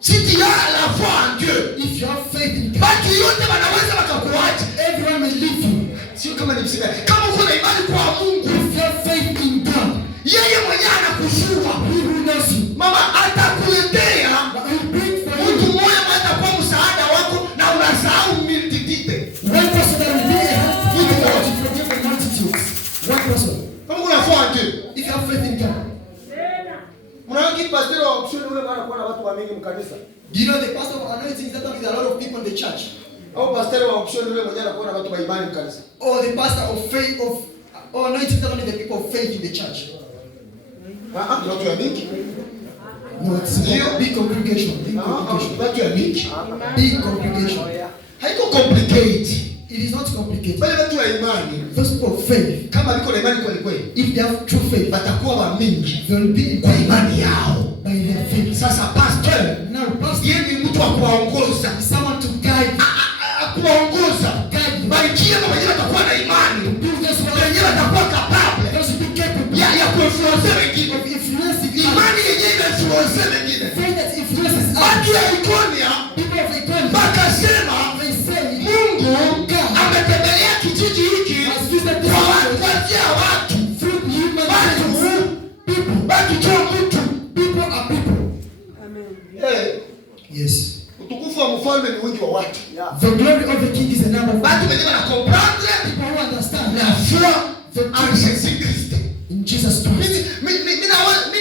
Si tu as la foi en Dieu, If you have faith in God, watu yote wanaweza wakakuacha. everyone will leave you. Sio kama nimesema, kama uko na imani kwa Mungu, If you have faith in God, yeye mwenyewe anakujua. He who knows you, Mama atakuletea but He will bring for mtu you mmoja ambaye atakuwa msaada wako na unasahau multitude. one person that will be a help to you that will forgive the multitudes. One person. Kama kuna foi en Dieu, If you have faith in God, Mnaona pastor wa ungusho ni ule bwana kuwa na watu wa mingi mkanisa. do you know the pastor of anointing is not only a lot of people in the church, Au pastor wa ungusho ni ule mwenye anakuwa na watu wa imani mkanisa. or the pastor of faith or anointing is not only the people of faith in the church. ni watu ya mingi. No, it's a big congregation. Big congregation. Watu ya mingi. Big congregation. Haiko complicate. It is not complicated. Bali watu wa imani, Those people of faith, kama liko na imani kweli kweli, if they have true faith, watakuwa wa mingi they will be kwa imani yao. by their faith. Sasa pastor, Now, pastor yeye ni mtu wa kuwaongoza. is someone to guide, Kuwaongoza. guide you. Barikia na wenyewe watakuwa na imani. Do those who Wenyewe watakuwa capable those who be capable ya kuinfluence wengine. of influencing others. Imani yenyewe inainfluence wengine. Faith that influences Watu others. ya Ikonia People of economy, wakasema they say, Mungu God ametembelea kijiji hiki has visited this kwa people kuanzia watu. through human beings. People, Watu toa mtu. people are people. Amen. Yes. Utukufu wa mfalme ni wingi wa watu. The glory of the king is the number of Watu wenyewe na comprendre people who understand la foi en Jésus-Christ. in Jesus Christ. Mimi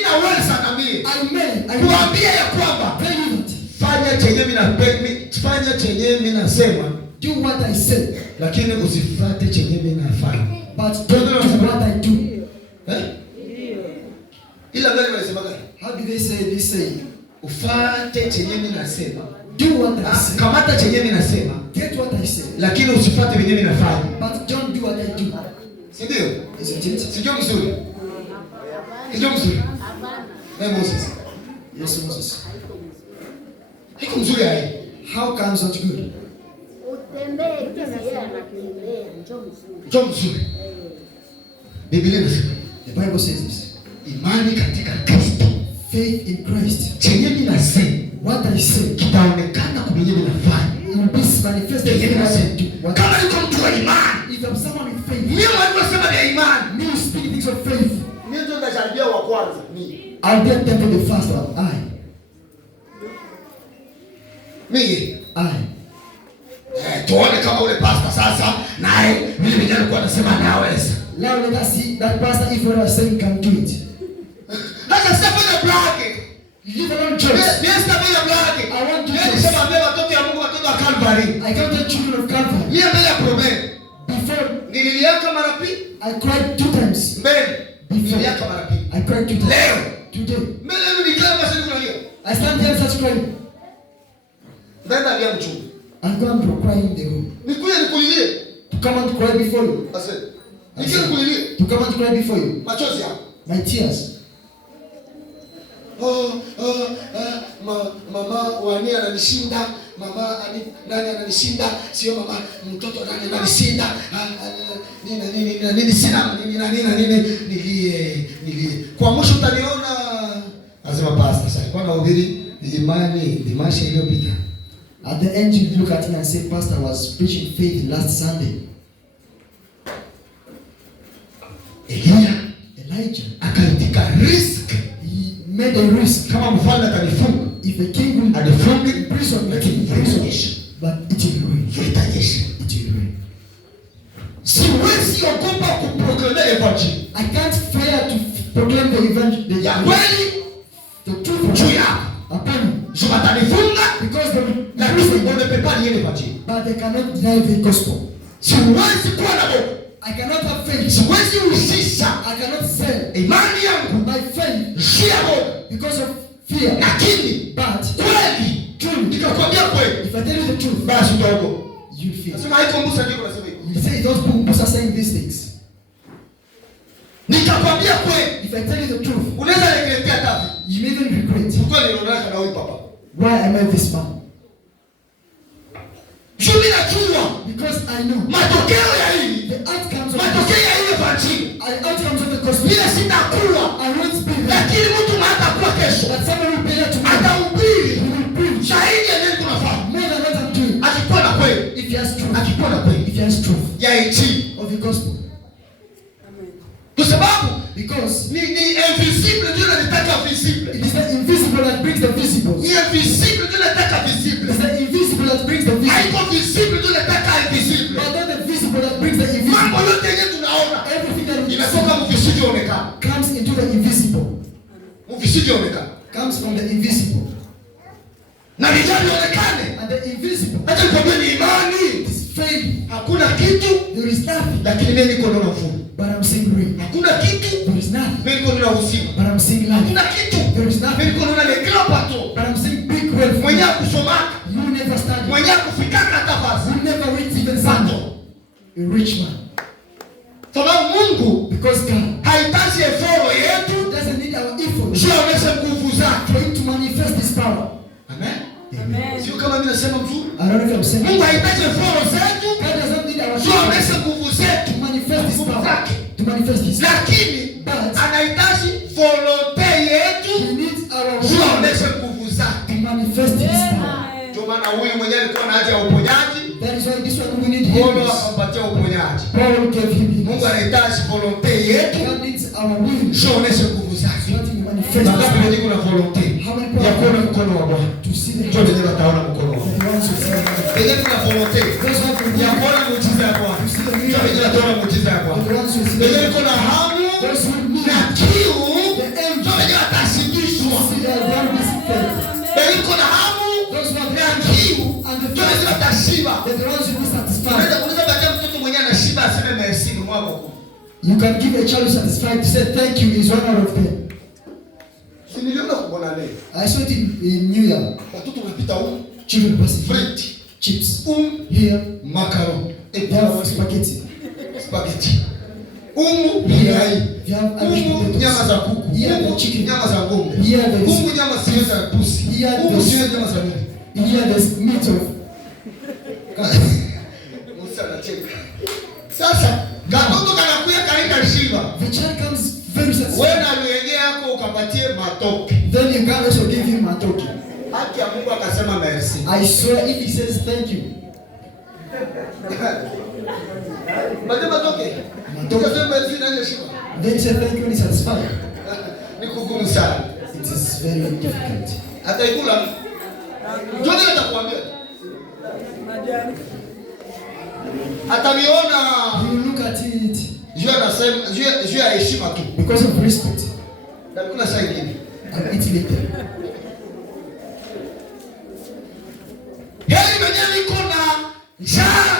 naweza na mimi I kuambia ya kwamba tell you that. fanya chenye mimi nasema, Do what I say, lakini usifuate chenye mimi nafanya. but don't do what I do. Ila gani wanasema gani? How do they say this saying? Ufuate chenye mimi nasema, Do what I say. Kamata chenye mimi nasema. Get what I say. Lakini usifuate vyenye mimi nafanya. But don't do what I do. Si ndio? Isn't it? Sio mzuri. Sio mzuri. Na Moses. Yes, Moses. Haiko mzuri hai. How comes not good? Njoo mzuri. Biblia inasema. The Bible says this. Imani katika Kristo. Faith in Christ. Chenye mimi nasema. What I say Kitaonekana kwa vyenye mimi nafanya. will be manifested in what I do. Kama niko mtu wa imani. If I'm someone with faith, Mimi wanasema ni imani. me speak things of faith. Mimi ndio ndajaribia wa kwanza. Mimi. I'll get them to the first one. Mimi. I. Tuone kama ule pastor sasa naye vile vile alikuwa anasema anaweza. Now let us see that pastor if what I'm saying can do it. Hata sasa blake. Leave alone church. Yes, tabia blake. I want to Nisema mbele watoto ya Mungu, watoto wa Calvary. I come to the children of Calvary. Mimi mbele ya problem. Before Nililiaka mara pili. I cried 2 times. Mbele. Before Nililiaka mara pili. I cried 2 times. Leo. Today. Mbele mimi nikaa basi kunalia. I stand here and start crying. Nenda alia mchungu. I'm going to cry in the room. Nikuye nikulilie. To come and cry before you. Ase. Nikie nikulilie. To come and cry before you. Machozi yako. My tears. Mama wani ananishinda, mama nani ananishinda, sio mama mtoto nani ananishinda, nini sina nilie. Kwa mwisho utaniona lazima pastor sasa kwa nahubiri imani dimasha iliyopita. At the end you look at me and say pastor was preaching faith last Sunday. Elijah Akaitika risk. He made a risk. Kama mfalme atanifunga. If a king will Anifunge in prison, lakini itaisha. but it will ruin. Itaisha. It will ruin. Siwezi ogopa kuproclaim evangelist. I can't fear to proclaim the evangel. Ya kweli The truth juu yako. upon you. Atanifunga Because the lakini unapepani yeye evangelist. but they cannot deny the gospel. Siwezi kuwa na boga. I cannot have faith. Siwezi usisha I cannot sell imani yangu my faith shia boga. because of fear. Lakini But kweli nikakwambia kweli if I tell you the truth, basi utaogopa. you fear. Nasema haiko mbusa ndio unasema hivyo. You say those people are saying these things. Nikakwambia kweli If I tell you the truth, unaweza regretia tafi. you may even regret. Kweli unaona na huyu papa. Why am I this man? Mimi najua Because I know matokeo ya hili. the outcomes of Matokeo ya ile evangelist. the outcomes of the gospel. Bila sitakuwa. I won't speak that. Lakini mtu hata kwa kesho. But someone will be there tomorrow. Atahubiri. He will preach Shahidi ya nini tunafanya. more than what I'm doing. Akikuwa na kweli. If he has truth. Akikuwa na kweli. If he has truth Ya eti. of the gospel. Kwa sababu Because ni invisible ndio nataka visible. it is the invisible that brings the visible. Ni invisible ndio nataka It visible. is the invisible that brings the visible. Haiko visible ndio nataka invisible. But not the visible that brings the invisible. Mambo yote yenyewe tunaona Everything that we inatoka see mvisivyoonekana. comes into the invisible. Mvisivyoonekana. Comes from the invisible. Na linalionekane. And the invisible Hata nikwambia ni imani. is faith. Hakuna kitu There is nothing. lakini mimi niko na mfumo. But I'm seeing rain. Hakuna kitu There is nothing. mimi niko na uzima. But I'm seeing life. Hakuna kitu There is mimi nothing. niko na lekra pato. But I'm seeing big wealth. Mwenye kusomaka, You never study. mwenye kufikaka hata basi. You never reach even Sunday. A rich man. Sababu Mungu Because God hahitaji eforo yetu doesn't need our effort sio aonyeshe nguvu zake. for him to manifest his power. Amen. Amen. Sio kama mimi nasema mzuri. I don't know if I'm saying. Mungu hahitaji eforo zetu God doesn't need our sio effort aonyeshe nguvu zetu. to manifest his power. To manifest his power. Lakini But anahitaji volonte yetu he needs our sio will aonyeshe nguvu zake. to manifest his power. Ndio maana huyu mwenyewe alikuwa na haja ya uponyaji. That is why this one we need Mungu him. akampatia uponyaji. Paul gave him his. Mungu anahitaji volonte yetu God needs our will. sio aonyeshe nguvu zake. Not to manifest his Wangapi power. wenye kuna volonte ya kuona mkono wa Bwana? To see the Ndio wenyewe wataona mkono wa Bwana. the ones who see the Wenye kuna volonte those who have ya the kuona muujiza ya Bwana. Ndio wenyewe wataona muujiza ya Bwana. ones who see Wenye the kuna hamu those who need na kiu the ndio wenyewe watashindishwa. see the one who is faith. Wenye kuna hamu Those who have na the kiu and the ndio wenyewe watashiba. they're the ones who be satisfied. Unaweza kuuliza baadaye mtoto mwenyewe anashiba aseme merci ni mwako. You can give a child satisfied to say thank you is 1 out of 10. Si niliona kuona leo. I saw it in New Year. Watoto wanapita huko. Children passing. frites, Chips. here, macaron, et They have spaghetti. spaghetti. Mayai. They have Irish potatoes. Nyama za kuku. Here the chicken. Nyama za ng'ombe. Here there is. Nyama sio za pusi. Here Sio nyama za ng'ombe. Here there's meat of. Musa anacheka. Sasa katoto kanakuya kaenda shiba. The child comes very satisfied. Wewe na mwenyewe yako ukapatie matoke. Then you can also give him matoke. Haki ya Mungu akasema merci. I swear if he says thank you. Baada matoke. Tukasema merci na shiba. Then he said thank you and he's satisfied. Ni kugumu sana. It is very difficult. Ataikula. Ndio atakwambia. Ataviona. You look at it Juu anasema juu ya heshima tu. because of respect Na kuna saa nyingine. and eat later. Heri wenyewe iko na njaa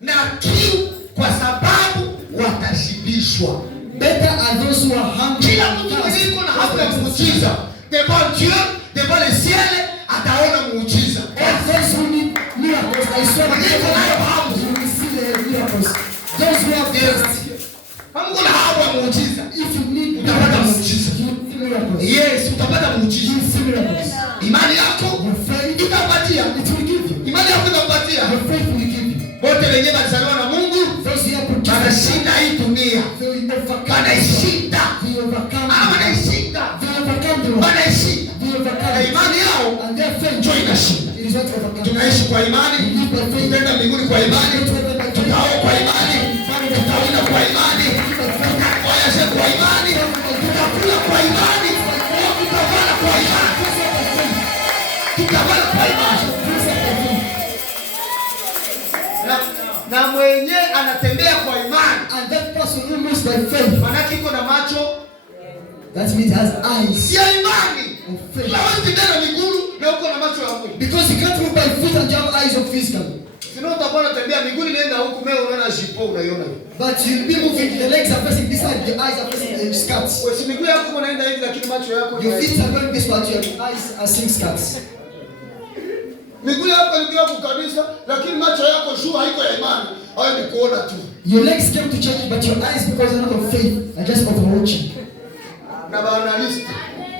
na kiu kwa sababu watashibishwa. Better are those who are hungry. Kila mtu mwenye iko na hamu ya muujiza, devant Dieu, devant le ciel, ataona muujiza. And those who need miracles, I swear to God, you will see the miracles. Those who have thirst, Kama kuna hamu ya muujiza, if you need utapata miracles, muujiza. you will see miracles. Yes, utapata You muujiza. will see miracles. Imani yako Your faith, itakupatia. it will give you. Imani yako itakupatia. Your faith will give you. Wote wenyewe walizaliwa na Mungu Those who are produced, wanashinda hii dunia. they will overcome. Wanaishinda. They overcome. Wanaishinda. They overcome the world. Wanaishinda. They overcome. Na imani yao And their faith ndio inashinda. it is what overcomes. Tunaishi kwa imani, tutaenda mbinguni kwa imani, tutaoa kwa imani, tutawina kwa imani, tutakoyesha kwa imani, tutakula kwa imani, tutavala kwa imani, tutavala kwa imani. Na mwenye anatembea kwa imani, And that person who moves by faith, manake iko na macho that means has eyes ya imani. of faith. Hawezi tembea na miguu na uko na macho ya mwili. Because you can't move by feet and you have eyes of physical. Sino utakuwa unatembea miguu inaenda huku, mimi unaona jipo unaiona. But you'll be moving, the legs are facing this side, your eyes are facing the skirts. Wewe si miguu yako unaenda hivi lakini macho yako Your feet are going this way, your eyes are seeing skirts. miguu yako ilikuwa kabisa, lakini macho yako juu haiko ya imani. Hayo ni kuona tu. Your legs came to church, but your eyes, because they're not of faith, are just overwatching. Na baanalist.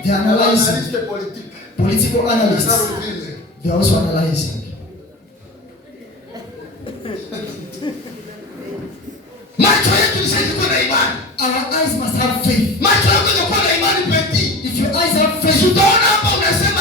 They are analyzing. Analyst politique. Political analysts, they are also analyzing. Macho yetu ni sisi kuna imani. Our eyes must have faith. Macho yako inakuwa na imani pekee. If your eyes have faith, Utaona hapa unasema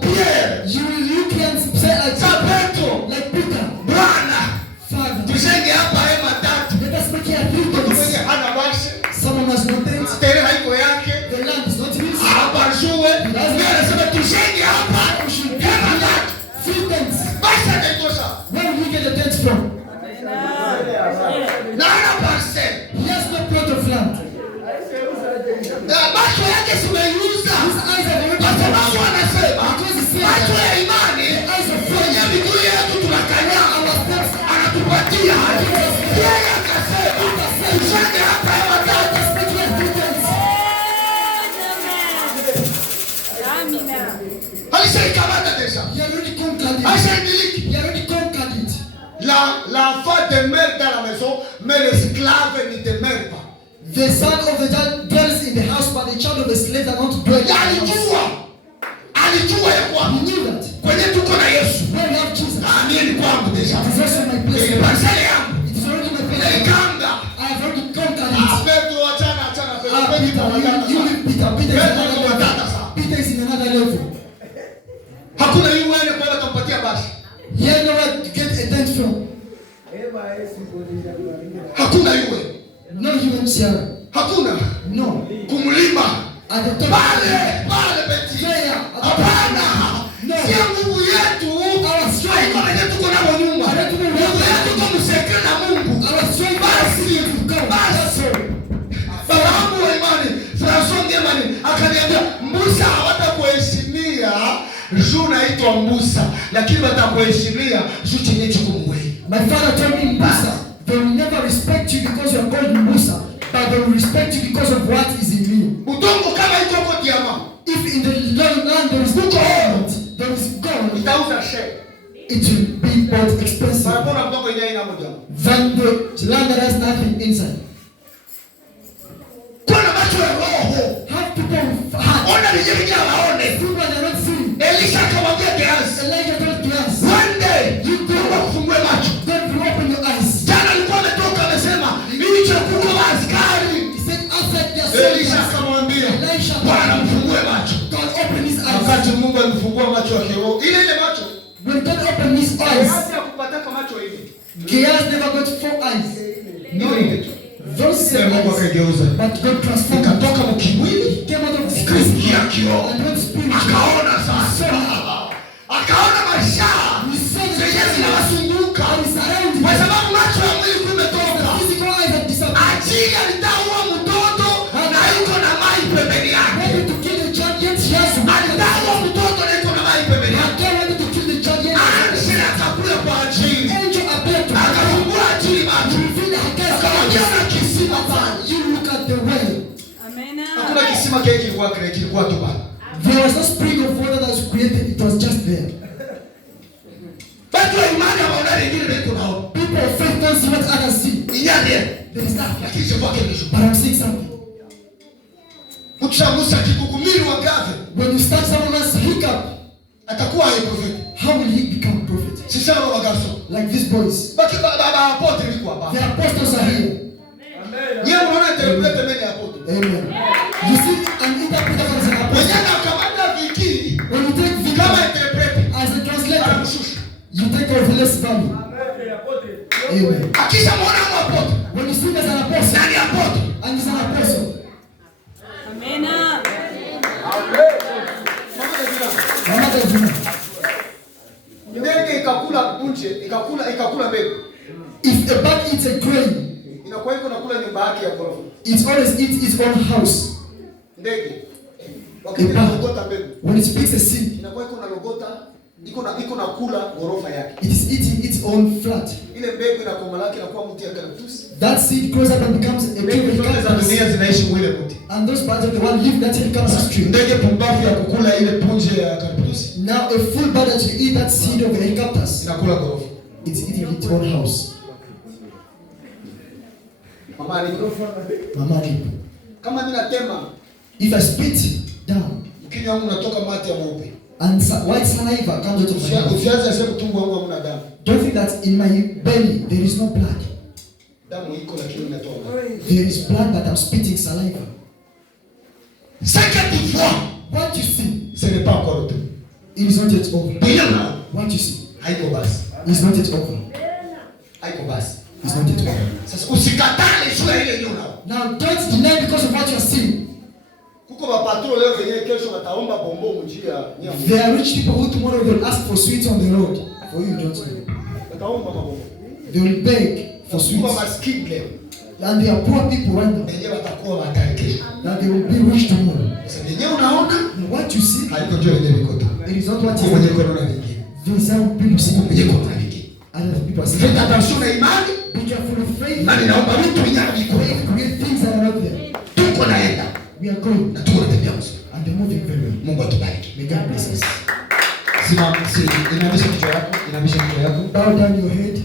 Pierre, you can say like Petro, like Peter, Bwana, Father. tujenge hapa hema tatu. Let us make here three Mwenye things. hana basi, Someone has no things. tere haiko yake. The land is not his. Hapa shule, ndio anasema tujenge hapa hema tatu. Three things. Basi ataitosha. Where will we get the tents from? Na ana parcel. He has no plot of land. Macho yake simeiuza. His eyes are very Kwa sababu anasema Because he said macho ya imani kwenye miguu yetu tunakanyaga, anatupatia. Yeye akasema tujenge hapa hema tatu. Alishakamata tesa. He already conquered it. Ashaimiliki. He already conquered it. L'enfant demeure dans la maison, mais l'esclave ne demeure pas. The son of the child dwells in the house, but the child of the slave are not dwelling in the house. Alijua ya He kwamba knew that. kwenye tuko na Yesu, When we have Jesus, mie ni kwangu deja. it is also my place. Ni parcelle yangu. It is already my place. Naikanga. I have already conquered Ah, it. Petro achana Petro. Ah, Petro Peter, watata you sana. leave Peter. Peter is Petro another watata level. sana. Peter is in another level. Hakuna yule wewe kwa atampatia basi. Here no one to get a tent from. Hakuna yule. No human share. Hakuna. No. Kumlima. At the top. Pale Beti. There. Hapana. No. Sio nguvu yetu. Our strength. Haiko na tuko nao nyuma. Nguvu yetu kwa msekre na Mungu. Our strength. Basi. Basi. Fahamu wa imani, François Ngemani akaniambia Musa hawatakuheshimia juu naitwa Musa, lakini watakuheshimia juu chenye chiko mwewe. My father told me, Musa, they will never respect you because you are called Musa, but they will respect you because of what is in you. Udongo kama iko kwa diamant. If in the land there is no gold, ina moja. than the land that has nothing inside. Kuna macho ya roho. Have people with heart. Ona vijana waone. People that are not seeing. Elisha akamwambia Gehazi, Elijah told Gehazi, one day you go kufungue macho. God will open your eyes. Jana alikuwa ametoka amesema, "Nilicho kuko askari." He said, outside their Elisha soldiers. akamwambia, Elisha, "Bwana mfungue macho." God opened his eyes. Wakati Mungu alimfungua macho ya kiroho, ile macho. When God opened his eyes, Gehazi hakupata macho hivi. Gehazi never got 4 eyes. No, Those same Mungu eyes. akageuza. But God transformed him. Ikatoka mkimwili, Came out of the spirit. ikaingia kiroho. And went spiritual. Akaona sasa. Akaona mashaa. Zenye zinawazunguka. Kwa sababu macho ya mwili kumetoka. Physical eyes have disappeared. Ajili alitaua mtoto na yuko na mai pembeni yake. Wanted to kill the giant, he has Alitaua mtoto na yuko na mai pembeni yake. Again wanted to kill the giant. Anashina akakula kwa ajili. Angel appeared to him. Akafungua ajili macho. Revealed the Haggai's Akamwambia na eyes. kisima pale. You look at the well. Amen. Hakuna kisima kile kilikuwa kile kilikuwa tu pale. There was no spring of water that was created. It was just there. Watu wa imani hawaona lingine liko nao. People of faith don't see what others see. Inyane. There is nothing. Lakini sio kwake nisho. But I'm seeing something. Ukishagusa kikukumiri wa gave, When you start someone else's hiccup, atakuwa hai prophet. how will he become a prophet? Sisi wana wagarso. Like these boys. Baki baba apote liko hapa. The apostles are here. Yeye unaona interprete mimi apote. Amen. You see an interpreter as an apostle. Wanyana kamanda viki When you take the kama interprete as a translator, anamshusha. you take off less value. Amen. Akisha muona apote. When you see him as an apostle, Nani apote? and he's an apostle, Amen. another human. Ndege ikakula punje, ikakula mbegu. If a bird eats a grain, Inakuwa iko nakula nyumba yake ya ghorofa. it always eats its own house. Ndege. A Wakati bird, inalogota mbegu, when it picks a seed, inakuwa iko nalogota, iko nakula ghorofa yake. it is eating its own flat. Ile mbegu inakoma lake inakuwa mti ya eucalyptus. That seed grows up and becomes a tree Mbegu of zote za dunia eucalyptus. zinaishi mwile mti. And those birds of the world live that eucalyptus tree. Ndege pumbavu ya kukula ile punje ya eucalyptus Now a full bird that will eat that seed of the eucalyptus, inakula ghorofa. it's eating its own house. Mama ni Mama Ribu. kama mimi natema If I spit down mkinywa wangu unatoka mate ya mweupe. and white saliva comes out of my mouth, Usianze sema tumbo wangu hamna damu. don't think that in my belly there is no blood. Damu iko lakini inatoka. There is blood, but I'm spitting saliva. Second fois, What you see, ce n'est pas encore tout. it is not yet over. Bila What you see, haiko basi. it is not yet over. Haiko basi. It's not yet over. Sasa usikatale shule ile nyuna. Now don't deny because of what you are seeing. Kuko mapatro leo wenyewe kesho wataomba bombo njia nyamu. There are rich people who tomorrow will ask for sweets on the road. For you, don't know. Wataomba mabombo. They will beg for Kuko sweets. maskini leo. And there are poor people right now Wenyewe watakuwa hatari kesho. that they will be rich tomorrow. Sasa wenyewe unaona And what you see, haiko ndio wenyewe biko tu. it is not what Kwa you wenyewe see. kuna vingine. There is some people see. Wenyewe kuna vingine. Other people are Fanya saying, attention na imani. be careful of faith. Na ninaomba mtu mwenyewe biko. Faith create things that are not there. Tuko naenda. We are going Na tuko natembea mzuri. and they're moving very well. Mungu atubariki. May God bless us. Simama, inamisha kichwa yako, inamisha kichwa yako. Bow down your head.